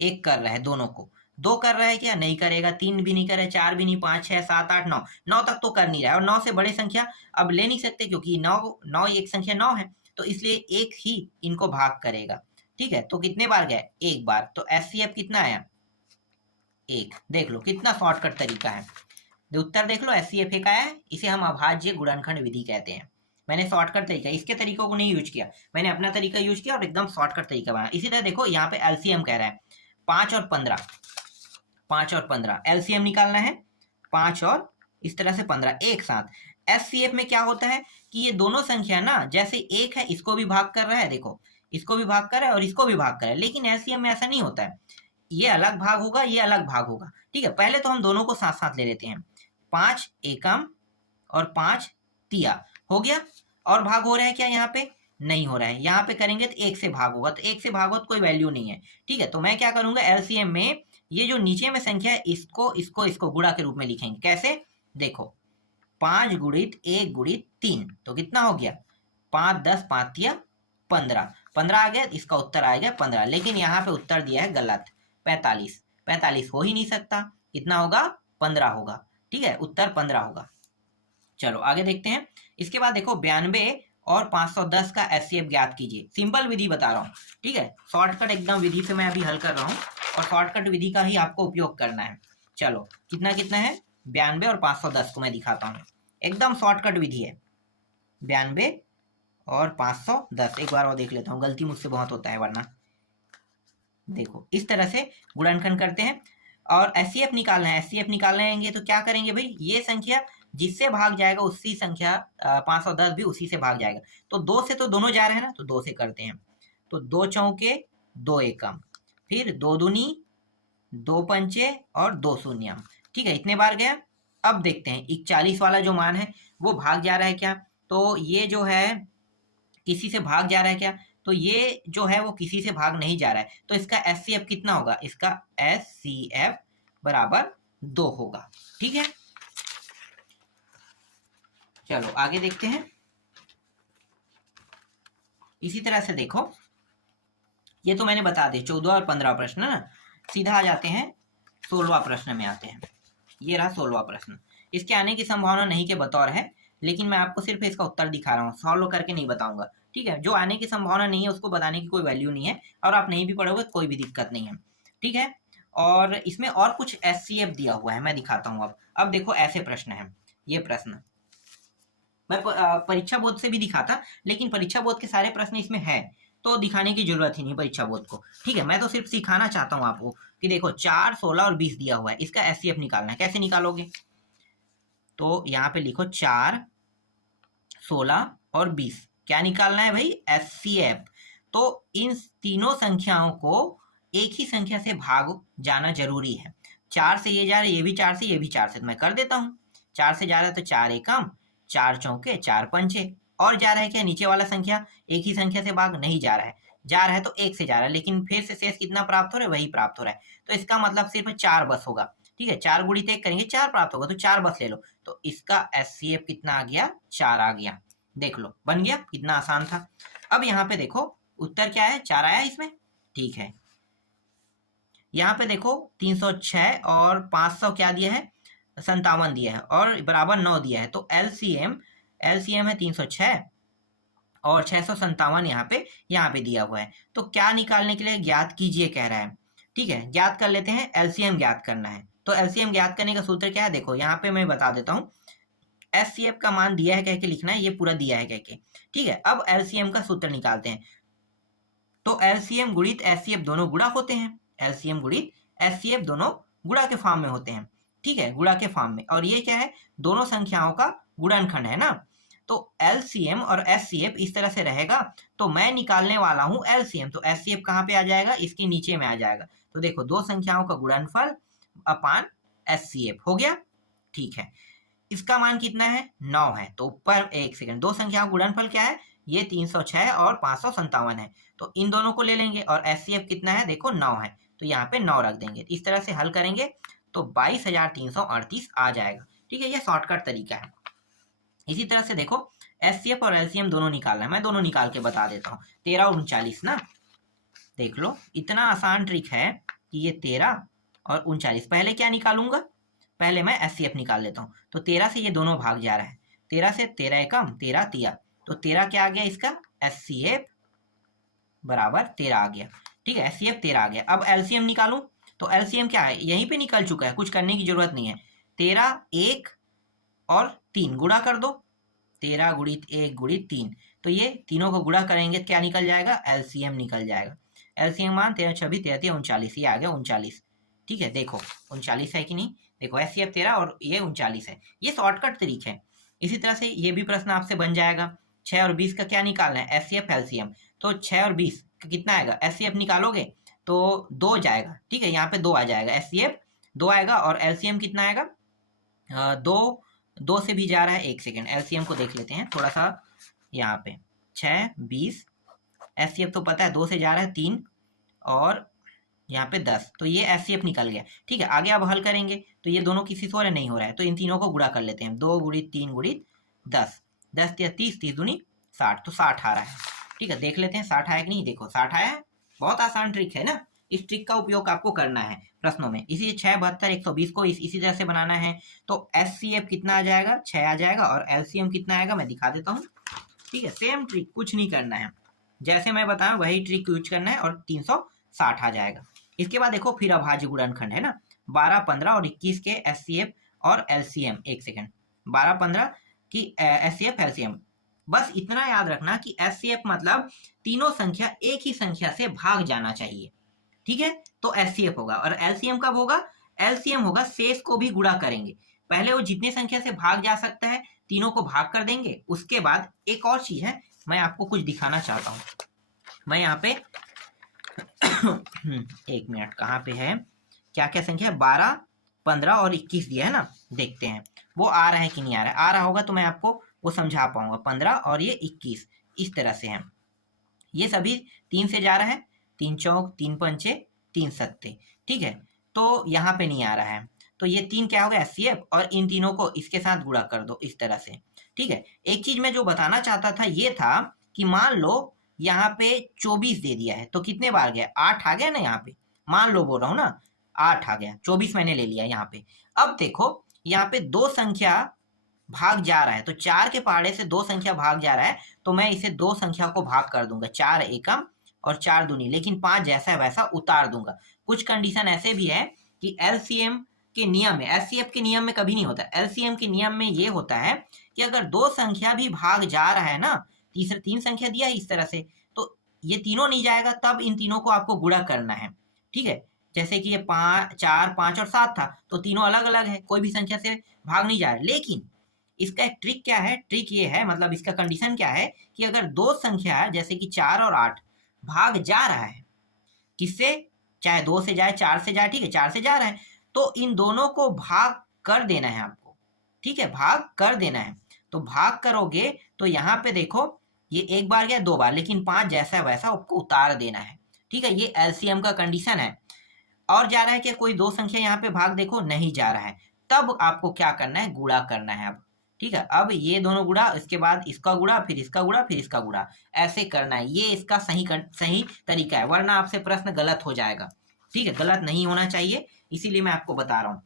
एक कर रहा है दोनों को। 2 कर रहा है क्या? नहीं करेगा। 3 भी नहीं करे, 4 भी नहीं, 5 6 7 8 9, 9 तक तो कर नहीं रहा है, और 9 से बड़े संख्या अब ले नहीं सकते क्योंकि 9 एक संख्या 9 है, तो इसलिए एक ही इनको भाग करेगा। ठीक है, तो कितने बार गया? एक बार। तो SCF कितना आया? 1। देख लो कितना शॉर्टकट तरीका है, उत्तर देख लो, SCF 1 आया है। इसे हम अभाज्य गुणनखंड विधि कहते हैं। मैंने शॉर्टकट तरीका, इसके तरीकों को नहीं यूज किया, मैंने अपना तरीका यूज किया और एकदम शॉर्टकट तरीका बनाया। इसी तरह देखो यहाँ पे LCM कह रहा है 5 और 15, 5 और 15 LCM निकालना है, 5 और इस तरह से 15 एक साथ। SCF में क्या होता है कि ये दोनों संख्या ना, जैसे एक है इसको भी भाग कर रहा है, देखो इसको भी भाग कर रहा है और इसको भी भाग कर रहा है, लेकिन LCM में ऐसा नहीं होता है, ये अलग भाग होगा, ये अलग भाग होगा। ठीक है, पहले तो हम दोनों को साथ साथ ले लेते हैं। 5 एकम और 5 तिया हो गया, और भाग हो रहा है क्या यहाँ पे? नहीं हो रहा है। यहाँ पे करेंगे तो 1 से भाग होगा, तो 1 से भागो तो कोई वैल्यू नहीं है। ठीक है, तो मैं क्या करूंगा, एलसीएम में ये जो नीचे में संख्या है इसको गुणा के रूप में लिखेंगे। कैसे, देखो 5 गुणित 1 गुणित 3 तो कितना हो गया, 5 10 5 या 15, 15 आ गया, इसका उत्तर आएगा 15। लेकिन यहाँ पे उत्तर दिया है गलत, 45। 45 हो ही नहीं सकता, कितना होगा, 15 होगा। ठीक है, उत्तर 15 होगा। चलो आगे देखते हैं। इसके बाद देखो 92 और 510 का एचसीएफ ज्ञात कीजिए। सिंपल विधि बता रहा हूँ, ठीक है, शॉर्टकट एकदम विधि से मैं अभी हल कर रहा हूँ और शॉर्टकट विधि का ही आपको उपयोग करना है। चलो कितना कितना है, 92 और 510 को मैं दिखाता हूँ, एकदम शॉर्टकट विधि है। 92 और 510 एक बार और देख लेता हूँ, गलती मुझसे बहुत होता है वरना। देखो इस तरह से गुणनखंड करते हैं और एचसीएफ निकालना है। एचसीएफ निकालेंगे तो क्या करेंगे भाई, ये संख्या जिससे भाग जाएगा उसी संख्या 510 भी उसी से भाग जाएगा। तो 2 से तो दोनों जा रहे हैं ना, तो 2 से करते हैं। तो 2 चौके 2 एकम, फिर 2 दूनी 2 पंचे और 2 शून्यम। ठीक है, इतने बार गया। अब देखते हैं 41 वाला जो मान है वो भाग जा रहा है क्या, तो ये जो है किसी से भाग जा रहा है क्या, तो ये जो है वो किसी से भाग नहीं जा रहा है। तो इसका एचसीएफ कितना होगा, इसका एचसीएफ बराबर 2 होगा। ठीक है, चलो आगे देखते हैं। इसी तरह से देखो, ये तो मैंने बता दिया 14 और 15 प्रश्न ना। सीधा आ जाते हैं 16वां प्रश्न में आते हैं। ये रहा 16वां प्रश्न। इसके आने की संभावना नहीं के बतौर है, लेकिन मैं आपको सिर्फ इसका उत्तर दिखा रहा हूँ, सॉल्व करके नहीं बताऊंगा। ठीक है, जो आने की संभावना नहीं है उसको बताने की कोई वैल्यू नहीं है, और आप नहीं भी पढ़ोगे कोई भी दिक्कत नहीं है। ठीक है, और इसमें और कुछ एचसीएफ दिया हुआ है, मैं दिखाता हूँ। अब देखो ऐसे प्रश्न है, ये प्रश्न मैं परीक्षा बोर्ड से भी दिखाता, लेकिन परीक्षा बोर्ड के सारे प्रश्न इसमें है तो दिखाने की जरूरत ही नहीं परीक्षा बोर्ड को। ठीक है, मैं तो सिर्फ सिखाना चाहता हूँ आपको कि देखो 4, 16 और 20 दिया हुआ है, इसका एचसीएफ निकालना है। कैसे निकालोगे, तो यहाँ पे लिखो 4, 16 और 20, क्या निकालना है भाई, एचसीएफ। तो इन तीनों संख्याओं को एक ही संख्या से भाग जाना जरूरी है। 4 से ये जा रहा है, ये भी 4 से, ये भी 4 से, तो मैं कर देता हूँ। 4 से जा रहा है तो 4 एकम 4 चौके 4 पंचे, और जा रहा है क्या, नीचे वाला संख्या एक ही संख्या से भाग नहीं जा रहा है, जा रहा है तो 1 से जा रहा है, लेकिन फिर से शेष कितना प्राप्त हो रहा है, वही प्राप्त हो रहा है। तो इसका मतलब सिर्फ 4 बस होगा। ठीक है, 4 गुणित 1 करेंगे 4 प्राप्त होगा, तो 4 बस ले लो। तो इसका एचसीएफ कितना आ गया, 4 आ गया। देख लो बन गया, कितना आसान था। अब यहाँ पे देखो उत्तर क्या है, 4 आया इसमें। ठीक है, यहाँ पे देखो 306 और 500 क्या दिया है, 57 दिया है, और बराबर 9 दिया है। तो एलसीएम है 306 और 657 यहाँ पे दिया हुआ है। तो क्या निकालने के लिए, ज्ञात कीजिए कह रहा है। ठीक है, ज्ञात कर लेते हैं, एलसीएम ज्ञात करना है। तो एलसीएम ज्ञात करने का सूत्र क्या है, देखो यहाँ पे मैं बता देता हूँ। एचसीएफ का मान दिया है कह के लिखना है, ये पूरा दिया है कह के। ठीक है, अब एलसीएम का सूत्र निकालते हैं। तो एलसीएम गुणित एचसीएफ दोनों गुणा होते हैं, एलसीएम गुणित एचसीएफ दोनों गुणा के फॉर्म में होते हैं। ठीक है, गुणा के फॉर्म में, और ये क्या है, दोनों संख्याओं का गुणनखंड है ना। तो एलसीएम और एचसीएफ इस तरह से रहेगा। तो मैं निकालने वाला हूं एलसीएम, तो एचसीएफ कहाँ पे आ जाएगा, इसके नीचे में आ जाएगा। तो देखो दो संख्याओं का गुणनफल अपान एचसीएफ हो गया। ठीक है, इसका मान कितना है, 9 है। तो ऊपर एक सेकंड, दो संख्याओं का गुणनफल क्या है, ये 306 और 557 है। तो इन दोनों को ले लेंगे, और एचसीएफ कितना है, देखो 9 है, तो यहाँ पे 9 रख देंगे। इस तरह से हल करेंगे तो 22,338 आ जाएगा। ठीक है, ये शॉर्टकट तरीका है। इसी तरह से देखो एचसीएफ और एलसीएम दोनों निकालना है, मैं दोनों निकाल के बता देता हूँ। 13 और 39 ना, देख लो इतना आसान ट्रिक है कि ये 13 और 39, पहले क्या निकालूंगा, पहले मैं एचसीएफ निकाल लेता हूँ। तो 13 से ये दोनों भाग जा रहा है, 13 से 13 एकम 13 तिया, तो 13 क्या आ गया, इसका एचसीएफ बराबर 13 आ गया। ठीक है, एचसीएफ 13 आ गया। अब एलसीएम निकालूं, तो एलसीएम क्या है, यहीं पे निकल चुका है, कुछ करने की जरूरत नहीं है। 13 1 और 3 गुणा कर दो, 13 गुणित 1 गुणित 3, तो ये तीनों को गुणा करेंगे क्या निकल जाएगा, एलसीएम निकल जाएगा। एलसीएम मान 13 26 33 39, ये आ गया 39। ठीक है, देखो 39 है कि नहीं, देखो एचसीएफ 13 और ये 39 है। ये शॉर्टकट तरीका है। इसी तरह से ये भी प्रश्न आपसे बन जाएगा, 6 और 20 का क्या निकालना है, एचसीएफ एलसीएम। तो 6 और 20 का कितना आएगा, एचसीएफ निकालोगे तो 2 जाएगा। ठीक है, यहाँ पे 2 आ जाएगा, एचसीएफ 2 आएगा, और एलसीएम कितना आएगा, 2 से भी जा रहा है। एक सेकेंड, एलसीएम को देख लेते हैं थोड़ा सा यहाँ पे। 6 20, एचसीएफ तो पता है 2 से जा रहा है 3 और यहाँ पे 10, तो ये एचसीएफ निकल गया। ठीक है, आगे अब हल करेंगे तो ये दोनों किसी से हो रहा नहीं हो रहा है, तो इन तीनों को गुणा कर लेते हैं। 2 गुणित 3 गुणित 10, 10 या 30, 30 दूनी 60, तो 60 आ रहा है। ठीक है, देख लेते हैं 60 आया कि नहीं। देखो 60 आया है। बहुत आसान ट्रिक है ना, इस ट्रिक का उपयोग आपको करना है प्रश्नों में। इसी 6 72 120 को इसी तरह से बनाना है। तो एचसीएफ कितना आ जाएगा, 6 आ जाएगा, और एलसीएम कितना आएगा मैं दिखा देता हूँ। ठीक है, सेम ट्रिक, कुछ नहीं करना है, जैसे मैं बताया वही ट्रिक यूज करना है, और 360 आ जाएगा। इसके बाद देखो फिर अभाज्य गुणनखंड है ना, 12 15 और 21 के एचसीएफ और एलसीएम। एक सेकेंड, 12 15 की एचसीएफ एलसीएम। बस इतना याद रखना कि एचसीएफ मतलब तीनों संख्या एक ही संख्या से भाग जाना चाहिए। ठीक है, तो एचसीएफ होगा। और एलसीएम कब होगा, एलसीएम होगा शेष को भी गुणा करेंगे। पहले वो जितने संख्या से भाग जा सकता है तीनों को भाग कर देंगे। उसके बाद एक और चीज है, मैं आपको कुछ दिखाना चाहता हूँ। मैं यहाँ पे एक मिनट, कहाँ पे है, क्या क्या संख्या है, 12 15 और 21 दिया है ना। देखते हैं वो आ रहा है कि नहीं आ रहा है। आ रहा होगा तो मैं आपको वो समझा पाऊंगा। 15 और ये 21 इस तरह से है। ये सभी 3 से जा रहा है, 3 चौक 3 पंचे 3 सत्ते। ठीक है, तो यहाँ पे नहीं आ रहा है, तो ये 3 क्या होगा एचसीएफ, और इन तीनों को इसके साथ गुणा कर दो इस तरह से। ठीक है, एक चीज मैं जो बताना चाहता था ये था कि मान लो यहाँ पे 24 दे दिया है, तो कितने बार गया, 8 आ गया ना यहाँ पे। मान लो बोल रहा हूँ ना, 8 आ गया, 24 मैंने ले लिया यहाँ पे। अब देखो यहाँ पे 2 संख्या भाग जा रहा है, तो 4 के पहाड़े से 2 संख्या भाग जा रहा है, तो मैं इसे 2 संख्या को भाग कर दूंगा, 4 एकम और 4 दूनी, लेकिन 5 जैसा है वैसा उतार दूंगा। कुछ कंडीशन ऐसे भी है कि एलसीएम के नियम में, एचसीएफ के नियम में कभी नहीं होता, एलसीएम के नियम में ये होता है कि अगर 2 संख्या भी भाग जा रहा है ना, तीसरा 3 संख्या दिया है इस तरह से, तो ये तीनों नहीं जाएगा, तब इन तीनों को आपको गुणा करना है। ठीक है, जैसे कि ये 5 4 5 और 7 था, तो तीनों अलग अलग है, कोई भी संख्या से भाग नहीं जा रहा। लेकिन इसका एक ट्रिक क्या है, ट्रिक ये है, मतलब इसका कंडीशन क्या है कि अगर 2 संख्या जैसे कि 4 और 8 भाग जा रहा है, किससे, चाहे 2 से जाए 4 से जाए, ठीक है 4 से जा रहा है, तो इन दोनों को भाग कर देना है आपको। ठीक है, भाग कर देना है। तो भाग करोगे तो यहाँ पे देखो ये एक बार गया 2 बार, लेकिन 5 जैसा वैसा आपको उतार देना है। ठीक है, ये एलसीएम का कंडीशन है। और जा रहा है कि कोई 2 संख्या यहाँ पे भाग देखो नहीं जा रहा है, तब आपको क्या करना है, गुणा करना है अब। ठीक है, अब ये दोनों गुणा, इसके बाद इसका गुणा, फिर इसका गुणा, फिर इसका गुणा, ऐसे करना है। ये इसका सही तरीका है, वरना आपसे प्रश्न गलत हो जाएगा। ठीक है, गलत नहीं होना चाहिए, इसीलिए मैं आपको बता रहा हूँ।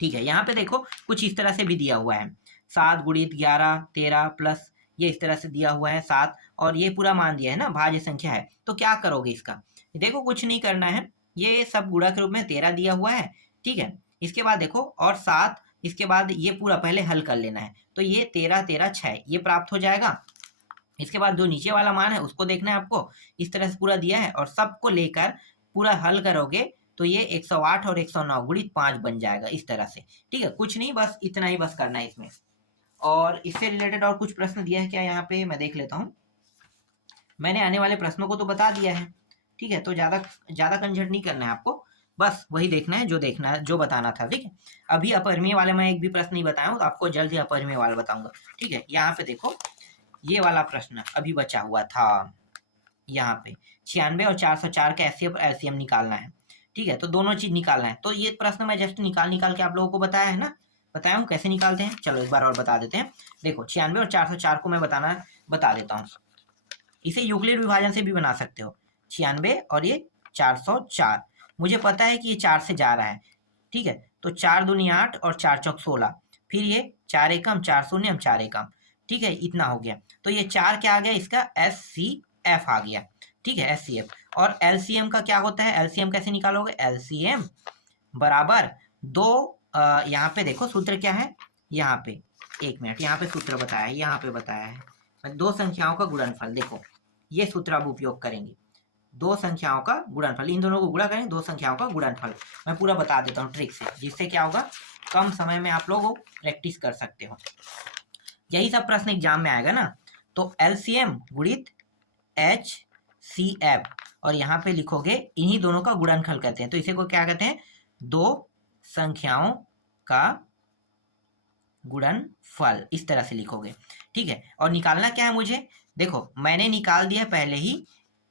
ठीक है, यहाँ पे देखो कुछ इस तरह से भी दिया हुआ है, 7 गुणित 11 13 प्लस ये इस तरह से दिया हुआ है 7, और ये पूरा मान दिया है ना, भाज्य संख्या है। तो क्या करोगे इसका, देखो कुछ नहीं करना है, ये सब गुणा के रूप में 13 दिया हुआ है। ठीक है, इसके बाद देखो और 7, इसके बाद ये पूरा पहले हल कर लेना है, तो ये 13 13 6 ये प्राप्त हो जाएगा। इसके बाद जो नीचे वाला मान है उसको देखना है आपको, इस तरह से पूरा दिया है, और सबको लेकर पूरा हल करोगे तो ये 108 और 109 गुणित 5 बन जाएगा इस तरह से। ठीक है, कुछ नहीं, बस इतना ही बस करना है इसमें। और इससे रिलेटेड और कुछ प्रश्न दिया है क्या, यहाँ पे मैं देख लेता हूँ। मैंने आने वाले प्रश्नों को तो बता दिया है। ठीक है, तो ज्यादा कंजट नहीं करना है आपको, बस वही देखना है जो देखना है, जो बताना था। ठीक है, अभी अपरिमेय वाले मैं एक भी प्रश्न नहीं बताया हूँ, तो आपको जल्द ही अपरिमेय वाला बताऊंगा। ठीक है, यहाँ पे देखो ये वाला प्रश्न अभी बचा हुआ था, यहाँ पे 96 और 404 का एचसीएफ और एलसीएम निकालना है। ठीक है, तो दोनों चीज निकालना है। तो ये प्रश्न मैं जस्ट निकाल के आप लोगों को बताया है ना, बताया हूँ कैसे निकालते हैं। चलो एक बार और बता देते हैं। देखो 96 और 404 को मैं बता देता हूँ। इसे यूक्लिड विभाजन से भी बना सकते हो, 96 और ये 404। मुझे पता है कि ये 4 से जा रहा है। ठीक है, तो 4 दूनी 8 और 4 चौक 16, फिर ये 4 एकम 4 शून्य 4 एकम। ठीक है, इतना हो गया। तो ये 4 क्या आ गया, इसका एचसीएफ आ गया। ठीक है, एचसीएफ। और एलसीएम का क्या होता है, एलसीएम कैसे निकालोगे, एलसीएम बराबर 2, यहाँ पे देखो सूत्र क्या है, यहाँ पे एक मिनट, यहाँ पे सूत्र बताया है, यहाँ पे बताया है 2 संख्याओं का गुणनफल। देखो ये सूत्र अब उपयोग करेंगे, 2 संख्याओं का गुणनफल, इन दोनों को गुणा करें, 2 संख्याओं का गुणनफल। मैं पूरा बता देता हूँ ट्रिक से, जिससे क्या होगा, कम समय में आप लोग प्रैक्टिस कर सकते हो। यही सब प्रश्न एग्जाम में आएगा ना। तो एलसीएम गुणित एचसीएफ, और यहाँ पे लिखोगे इन्हीं दोनों का गुणनफल कहते हैं, तो इसे को क्या कहते हैं, 2 संख्याओं का गुणनफल, इस तरह से लिखोगे। ठीक है, और निकालना क्या है मुझे, देखो मैंने निकाल दिया पहले ही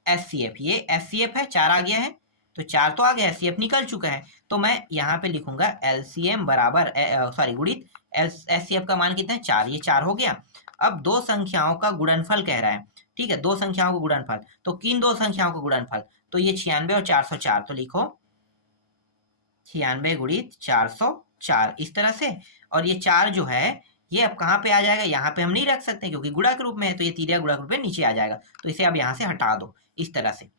HCF, ये HCF है, 4 आ गया है, तो 4 तो आ गया, HCF निकल चुका है। तो मैं यहाँ पे लिखूंगा LCM बराबर सॉरी गुणित HCF का मान कितना है 4, ये 4 हो गया। अब दो संख्याओं का गुणनफल कह रहा है, ठीक है, दो संख्याओं का गुणनफल, तो किन दो संख्याओं का गुणनफल, तो ये 96 और 404, तो लिखो 96 गुणित 404 इस तरह से। और ये 4 जो है ये अब कहाँ पे आ जाएगा, यहाँ पे हम नहीं रख सकते क्योंकि गुणा के रूप में है, तो ये तिर्यक गुणा के रूप में नीचे आ जाएगा, तो इसे अब यहाँ से हटा दो इस तरह से।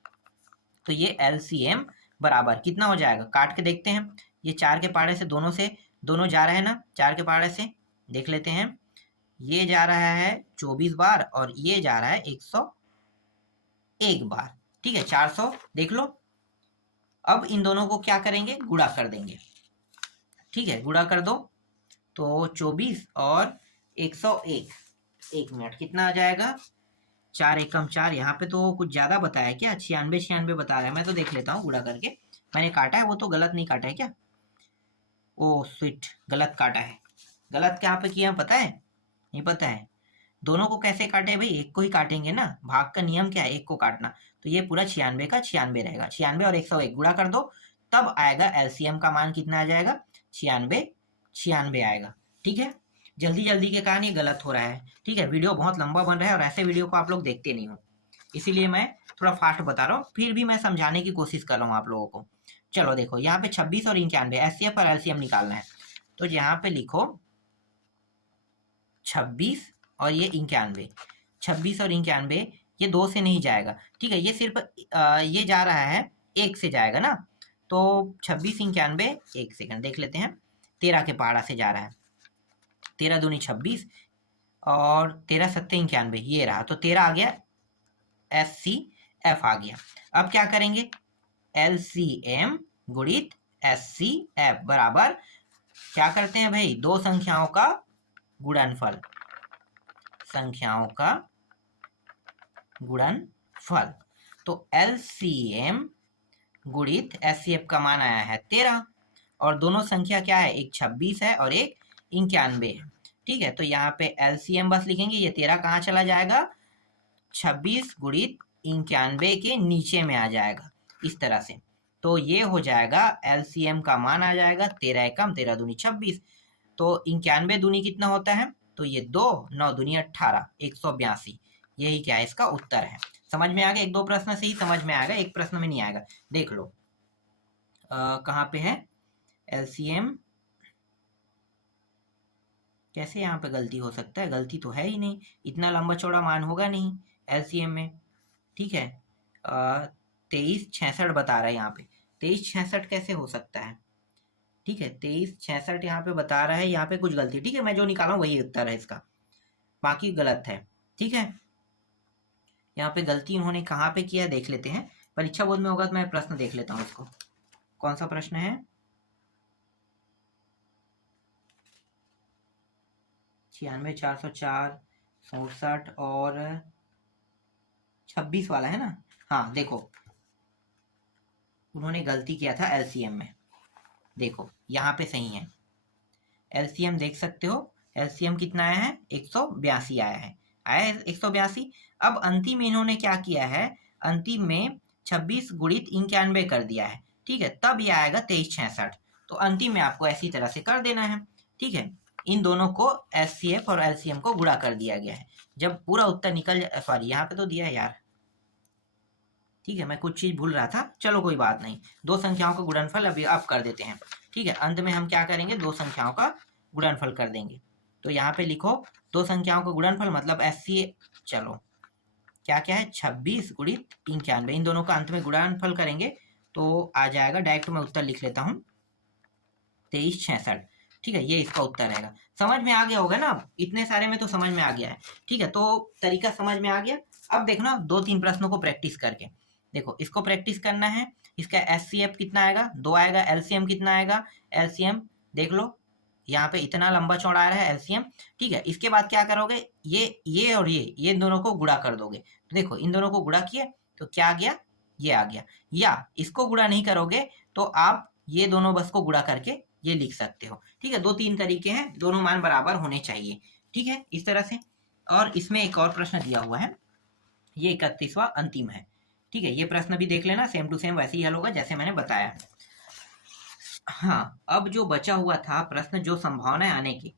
तो ये LCM बराबर कितना हो जाएगा, काट के देखते हैं। ये 4 के पाड़े से दोनों जा रहे हैं ना, 4 के पाड़े से देख लेते हैं, ये जा रहा है 24 बार और ये जा रहा है 101 बार, ठीक है, 400 देख लो। अब इन दोनों को क्या करेंगे, गुणा कर देंगे, ठीक है, गुणा कर दो, तो 24 और 101, 1 मिनट कितना आ जाएगा, 4 एकम 4, यहाँ पे तो कुछ ज्यादा बताया क्या, 96 बता रहा है, मैं तो देख लेता हूँ गुणा करके, मैंने काटा है, वो तो गलत नहीं काटा है क्या, ओ स्वीट गलत काटा है, गलत क्या पे किया पता है, नहीं पता है, दोनों को कैसे काटे भाई, एक को ही काटेंगे ना, भाग का नियम क्या है, एक को काटना, तो ये पूरा 96 का 96 रहेगा, 96 और 101 गुणा कर दो, तब आएगा LCM का मान कितना आ जाएगा, 96 आएगा, ठीक है। जल्दी जल्दी के कारण ये गलत हो रहा है, ठीक है, वीडियो बहुत लंबा बन रहा है और ऐसे वीडियो को आप लोग देखते नहीं हो, इसीलिए मैं थोड़ा फास्ट बता रहा हूँ, फिर भी मैं समझाने की कोशिश कर रहा हूँ आप लोगों को। चलो देखो यहाँ पे 26 और 91 HCF और LCM निकालना है, तो यहाँ पे लिखो 26 और ये 91, 26 और 91 ये 2 से नहीं जाएगा, ठीक है, ये सिर्फ ये जा रहा है 1 से जाएगा ना, तो 26 91, 1 सेकंड देख लेते हैं, 13 के पहाड़ा से जा रहा है, 13 दूनी 26 और 13 सत्ते 91, ये रहा, तो 13 आ गया, HCF आ गया। अब क्या करेंगे, LCM गुणित HCF बराबर क्या करते हैं भाई, दो संख्याओं का गुणनफल, संख्याओं का गुणनफल, तो LCM गुणित HCF का मान आया है 13, और दोनों संख्या क्या है, एक 26 है और एक 91 है, ठीक है, तो यहाँ पे LCM बस लिखेंगे, ये 13 कहाँ चला जाएगा, 26 गुणित 91 के नीचे में आ जाएगा इस तरह से, तो ये हो जाएगा LCM का मान आ जाएगा 13 एकम 13 दूनी 26, तो 91 दूनी कितना होता है, तो ये 2 9 दूनी 18, 182, यही क्या है इसका उत्तर है। समझ में आ गया, एक दो प्रश्न से ही समझ में आएगा, एक प्रश्न में नहीं आएगा, देख लो कहाँ पे है LCM, कैसे यहाँ पे गलती हो सकता है, गलती तो है ही नहीं, इतना लंबा चौड़ा मान होगा नहीं LCM में, ठीक है, 2366 बता रहा है यहाँ पे, 2366 कैसे हो सकता है, ठीक है, 2366 यहाँ पे बता रहा है, यहाँ पे कुछ गलती, ठीक है, मैं जो निकाला हूँ वही उत्तर है इसका, बाकी गलत है, ठीक है, यहाँ पे गलती उन्होंने कहाँ पे किया देख लेते हैं, परीक्षा बोर्ड में होगा तो मैं प्रश्न देख लेता हूँ इसको, कौन सा प्रश्न है, 96 404 67 और 26 वाला है ना, हाँ देखो उन्होंने गलती किया था LCM में, देखो यहाँ पे सही है, LCM देख सकते हो, LCM कितना आया है 182 आया है 182। अब अंतिम में इन्होंने क्या किया है, अंतिम में 26 गुणित 91 कर दिया है, ठीक है, तब ये आएगा 2366, तो अंतिम में आपको ऐसी तरह से कर देना है, ठीक है, इन दोनों को HCF और LCM को गुणा कर दिया गया है, जब पूरा उत्तर निकल जाए, सॉरी यहाँ पे तो दिया है यार, ठीक है, मैं कुछ चीज भूल रहा था, चलो कोई बात नहीं, दो संख्याओं का गुणनफल अभी आप कर देते हैं, ठीक है, अंत में हम क्या करेंगे, दो संख्याओं का गुणनफल कर देंगे, तो यहाँ पे लिखो दो संख्याओं का गुणनफल मतलब चलो क्या क्या है 26 गुणित 91, इन दोनों का अंत में गुणनफल करेंगे तो आ जाएगा, डायरेक्ट मैं उत्तर लिख लेता हूँ 2366, ठीक है, ये इसका उत्तर रहेगा। समझ में आ गया होगा ना, अब इतने सारे में तो समझ में आ गया है, ठीक है, तो तरीका समझ में आ गया। अब देखना 2-3 प्रश्नों को प्रैक्टिस करके, देखो इसको प्रैक्टिस करना है, इसका HCF कितना आएगा 2 आएगा, LCM कितना आएगा, LCM देख लो यहाँ पे इतना लंबा चौड़ा आ रहा है LCM, ठीक है, इसके बाद क्या करोगे, ये और ये दोनों को गुणा कर दोगे, तो देखो इन दोनों को गुणा किए तो क्या आ गया, ये आ गया, या इसको गुणा नहीं करोगे तो आप ये दोनों बस को गुणा करके ये लिख सकते हो, ठीक है, 2-3 तरीके हैं, दोनों मान बराबर होने चाहिए, ठीक है, इस तरह से। और इसमें एक और प्रश्न दिया हुआ है, ये 31वां अंतिम है। ठीक है, ये प्रश्न भी देख लेना, सेम टू सेम वैसे ही हल होगा जैसे मैंने बताया। हाँ, अब जो बचा हुआ था प्रश्न, जो संभावना आने की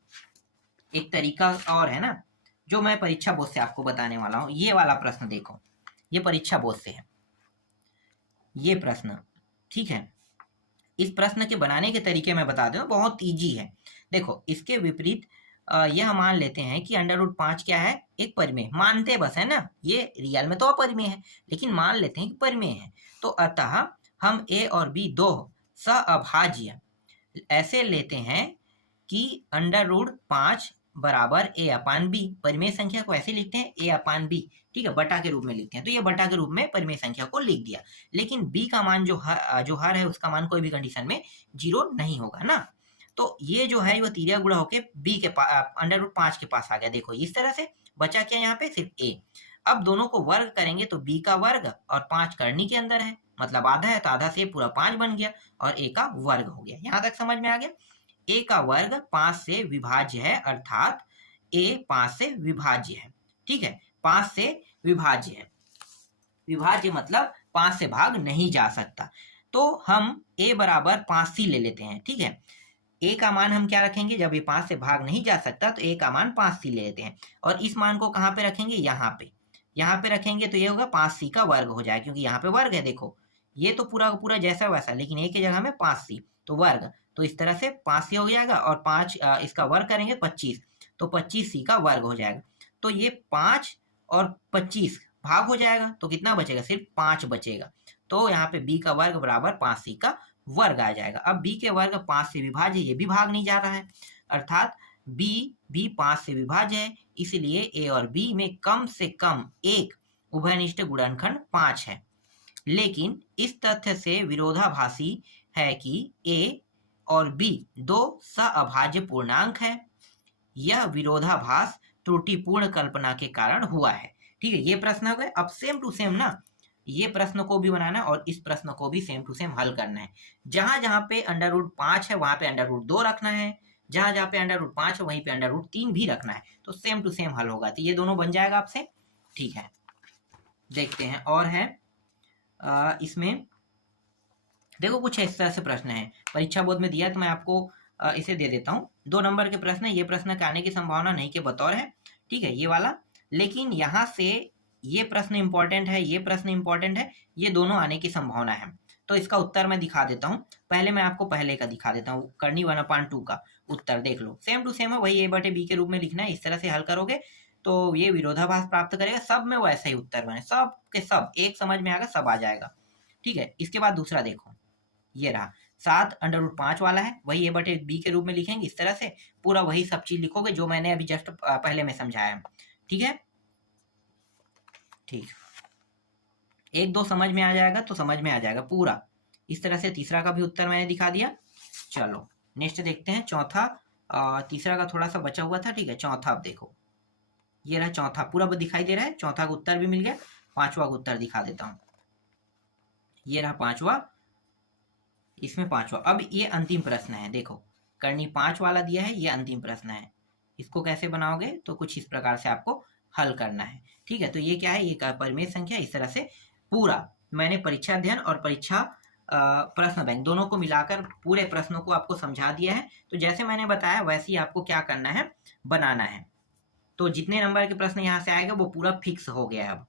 एक तरीका और है ना, जो मैं परीक्षा बोर्ड से आपको बताने वाला हूँ। ये वाला प्रश्न देखो, ये परीक्षा बोर्ड से है ये प्रश्न। ठीक है, इस प्रश्न के बनाने के तरीके मैं बता दूं, बहुत इजी है। देखो, इसके विपरीत यह मान लेते हैं कि √5 क्या है, एक परिमेय। मानते बस है ना, ये रियल में तो अपरिमेय है, लेकिन मान लेते हैं कि परिमेय है। तो अतः हम ए और बी दो सहअभाज्य ऐसे लेते हैं कि √5 बराबर ए अपान बी। परिमेय संख्या को ऐसे लिखते हैं, ए अपान बी। ठीक है, बटा के रूप में लिखते हैं, तो ये बटा के रूप में परिमेय संख्या को लिख दिया। लेकिन बी का मान जो हर है, उसका मान कोई भी कंडीशन में 0 नहीं होगा ना। तो ये जो है वो तिर्यक गुणा होके बी के √5 के पास आ गया। देखो इस तरह से बचा क्या यहाँ पे, सिर्फ ए। अब दोनों को वर्ग करेंगे तो बी का वर्ग और 5 करनी के अंदर है, मतलब आधा है, तो आधा से पूरा 5 बन गया और ए का वर्ग हो गया। यहाँ तक समझ में आ गया। ए का वर्ग 5 से विभाज्य है, अर्थात ए 5 से विभाज्य है। ठीक है, 5 से विभाज्य है। विभाज्य मतलब 5 से भाग नहीं जा सकता। तो हम ए बराबर 5c ले लेते हैं। ठीक है, ए का मान हम क्या रखेंगे, जब ये 5 से भाग नहीं जा सकता तो ए का मान 5c ले लेते हैं। और इस मान को कहाँ पे रखेंगे, यहाँ पे। यहाँ पे रखेंगे तो ये होगा 5c का वर्ग हो जाएगा, क्योंकि यहाँ पे वर्ग है। देखो ये तो पूरा पूरा जैसा वैसा, लेकिन ए की जगह में 5c, तो वर्ग। तो इस तरह से 5c हो जाएगा, और 5 इसका वर्ग करेंगे 25, तो 25c का वर्ग हो जाएगा। तो ये 5 और 25 भाग हो जाएगा, तो कितना बचेगा, सिर्फ 5 बचेगा। तो यहाँ पे b का वर्ग बराबर 5c का वर्ग आ जाएगा। अब b के वर्ग 5 से विभाज्य, ये भी भाग नहीं जा रहा है, अर्थात b भी 5 से विभाज्य है। इसलिए a और b में कम से कम एक उभयनिष्ठ गुणनखंड 5 है। लेकिन इस तथ्य से विरोधाभासी है कि a और b दो सहअभाज्य पूर्णांक है। यह विरोधाभास त्रुटिपूर्ण कल्पना के कारण हुआ है। ठीक है, ये प्रश्न हो गए। अब सेम टू सेम ना, ये प्रश्न को भी बनाना और इस प्रश्न को भी सेम टू सेम हल करना है। जहां जहां पे √5 है वहां पे √2 रखना है, जहां जहां पे √5 है वहीं पे √3 भी रखना है, तो सेम टू सेम हल होगा। तो ये दोनों बन जाएगा आपसे। ठीक है, देखते हैं और है इसमें। देखो कुछ इस तरह से प्रश्न है, परीक्षा बोर्ड में दिया, तो मैं आपको इसे दे देता हूँ। 2 नंबर के प्रश्न है, ये प्रश्न के आने की संभावना नहीं के बतौर है। ठीक है, ये वाला। लेकिन यहाँ से ये प्रश्न इंपॉर्टेंट है, ये प्रश्न इंपॉर्टेंट है, ये दोनों आने की संभावना है। तो इसका उत्तर मैं दिखा देता हूँ। पहले मैं आपको पहले का दिखा देता हूँ, करनी 1/2 का उत्तर देख लो। सेम टू सेम है, वही a/b के रूप में लिखना है। इस तरह से हल करोगे तो ये विरोधाभास प्राप्त करेगा। सब में वैसा ही उत्तर बने, सब के सब एक समझ में आएगा, सब आ जाएगा। ठीक है, इसके बाद दूसरा देखो, ये रहा 7 √5 वाला है, वही a/b के रूप में लिखेंगे। इस तरह से पूरा वही सब चीज लिखोगे जो मैंने अभी जस्ट पहले में समझाया। ठीक है, ठीक, 1-2 समझ में आ जाएगा तो समझ में आ जाएगा पूरा। इस तरह से तीसरा का भी उत्तर मैंने दिखा दिया। चलो नेक्स्ट देखते हैं, चौथा। तीसरा का थोड़ा सा बचा हुआ था। ठीक है, चौथा अब देखो, ये रहा चौथा, पूरा दिखाई दे रहा है। चौथा का उत्तर भी मिल गया। 5वां का उत्तर दिखा देता हूँ, ये रहा 5वां, इसमें 5वां। अब ये अंतिम प्रश्न है। देखो करनी 5 वाला दिया है, ये अंतिम प्रश्न है। इसको कैसे बनाओगे, तो कुछ इस प्रकार से आपको हल करना है। ठीक है, तो ये क्या है, ये परिमेय संख्या। इस तरह से पूरा मैंने परीक्षा अध्ययन और परीक्षा प्रश्न बैंक दोनों को मिलाकर पूरे प्रश्नों को आपको समझा दिया है। तो जैसे मैंने बताया वैसे ही आपको क्या करना है, बनाना है। तो जितने नंबर के प्रश्न यहाँ से आएगा वो पूरा फिक्स हो गया है अब।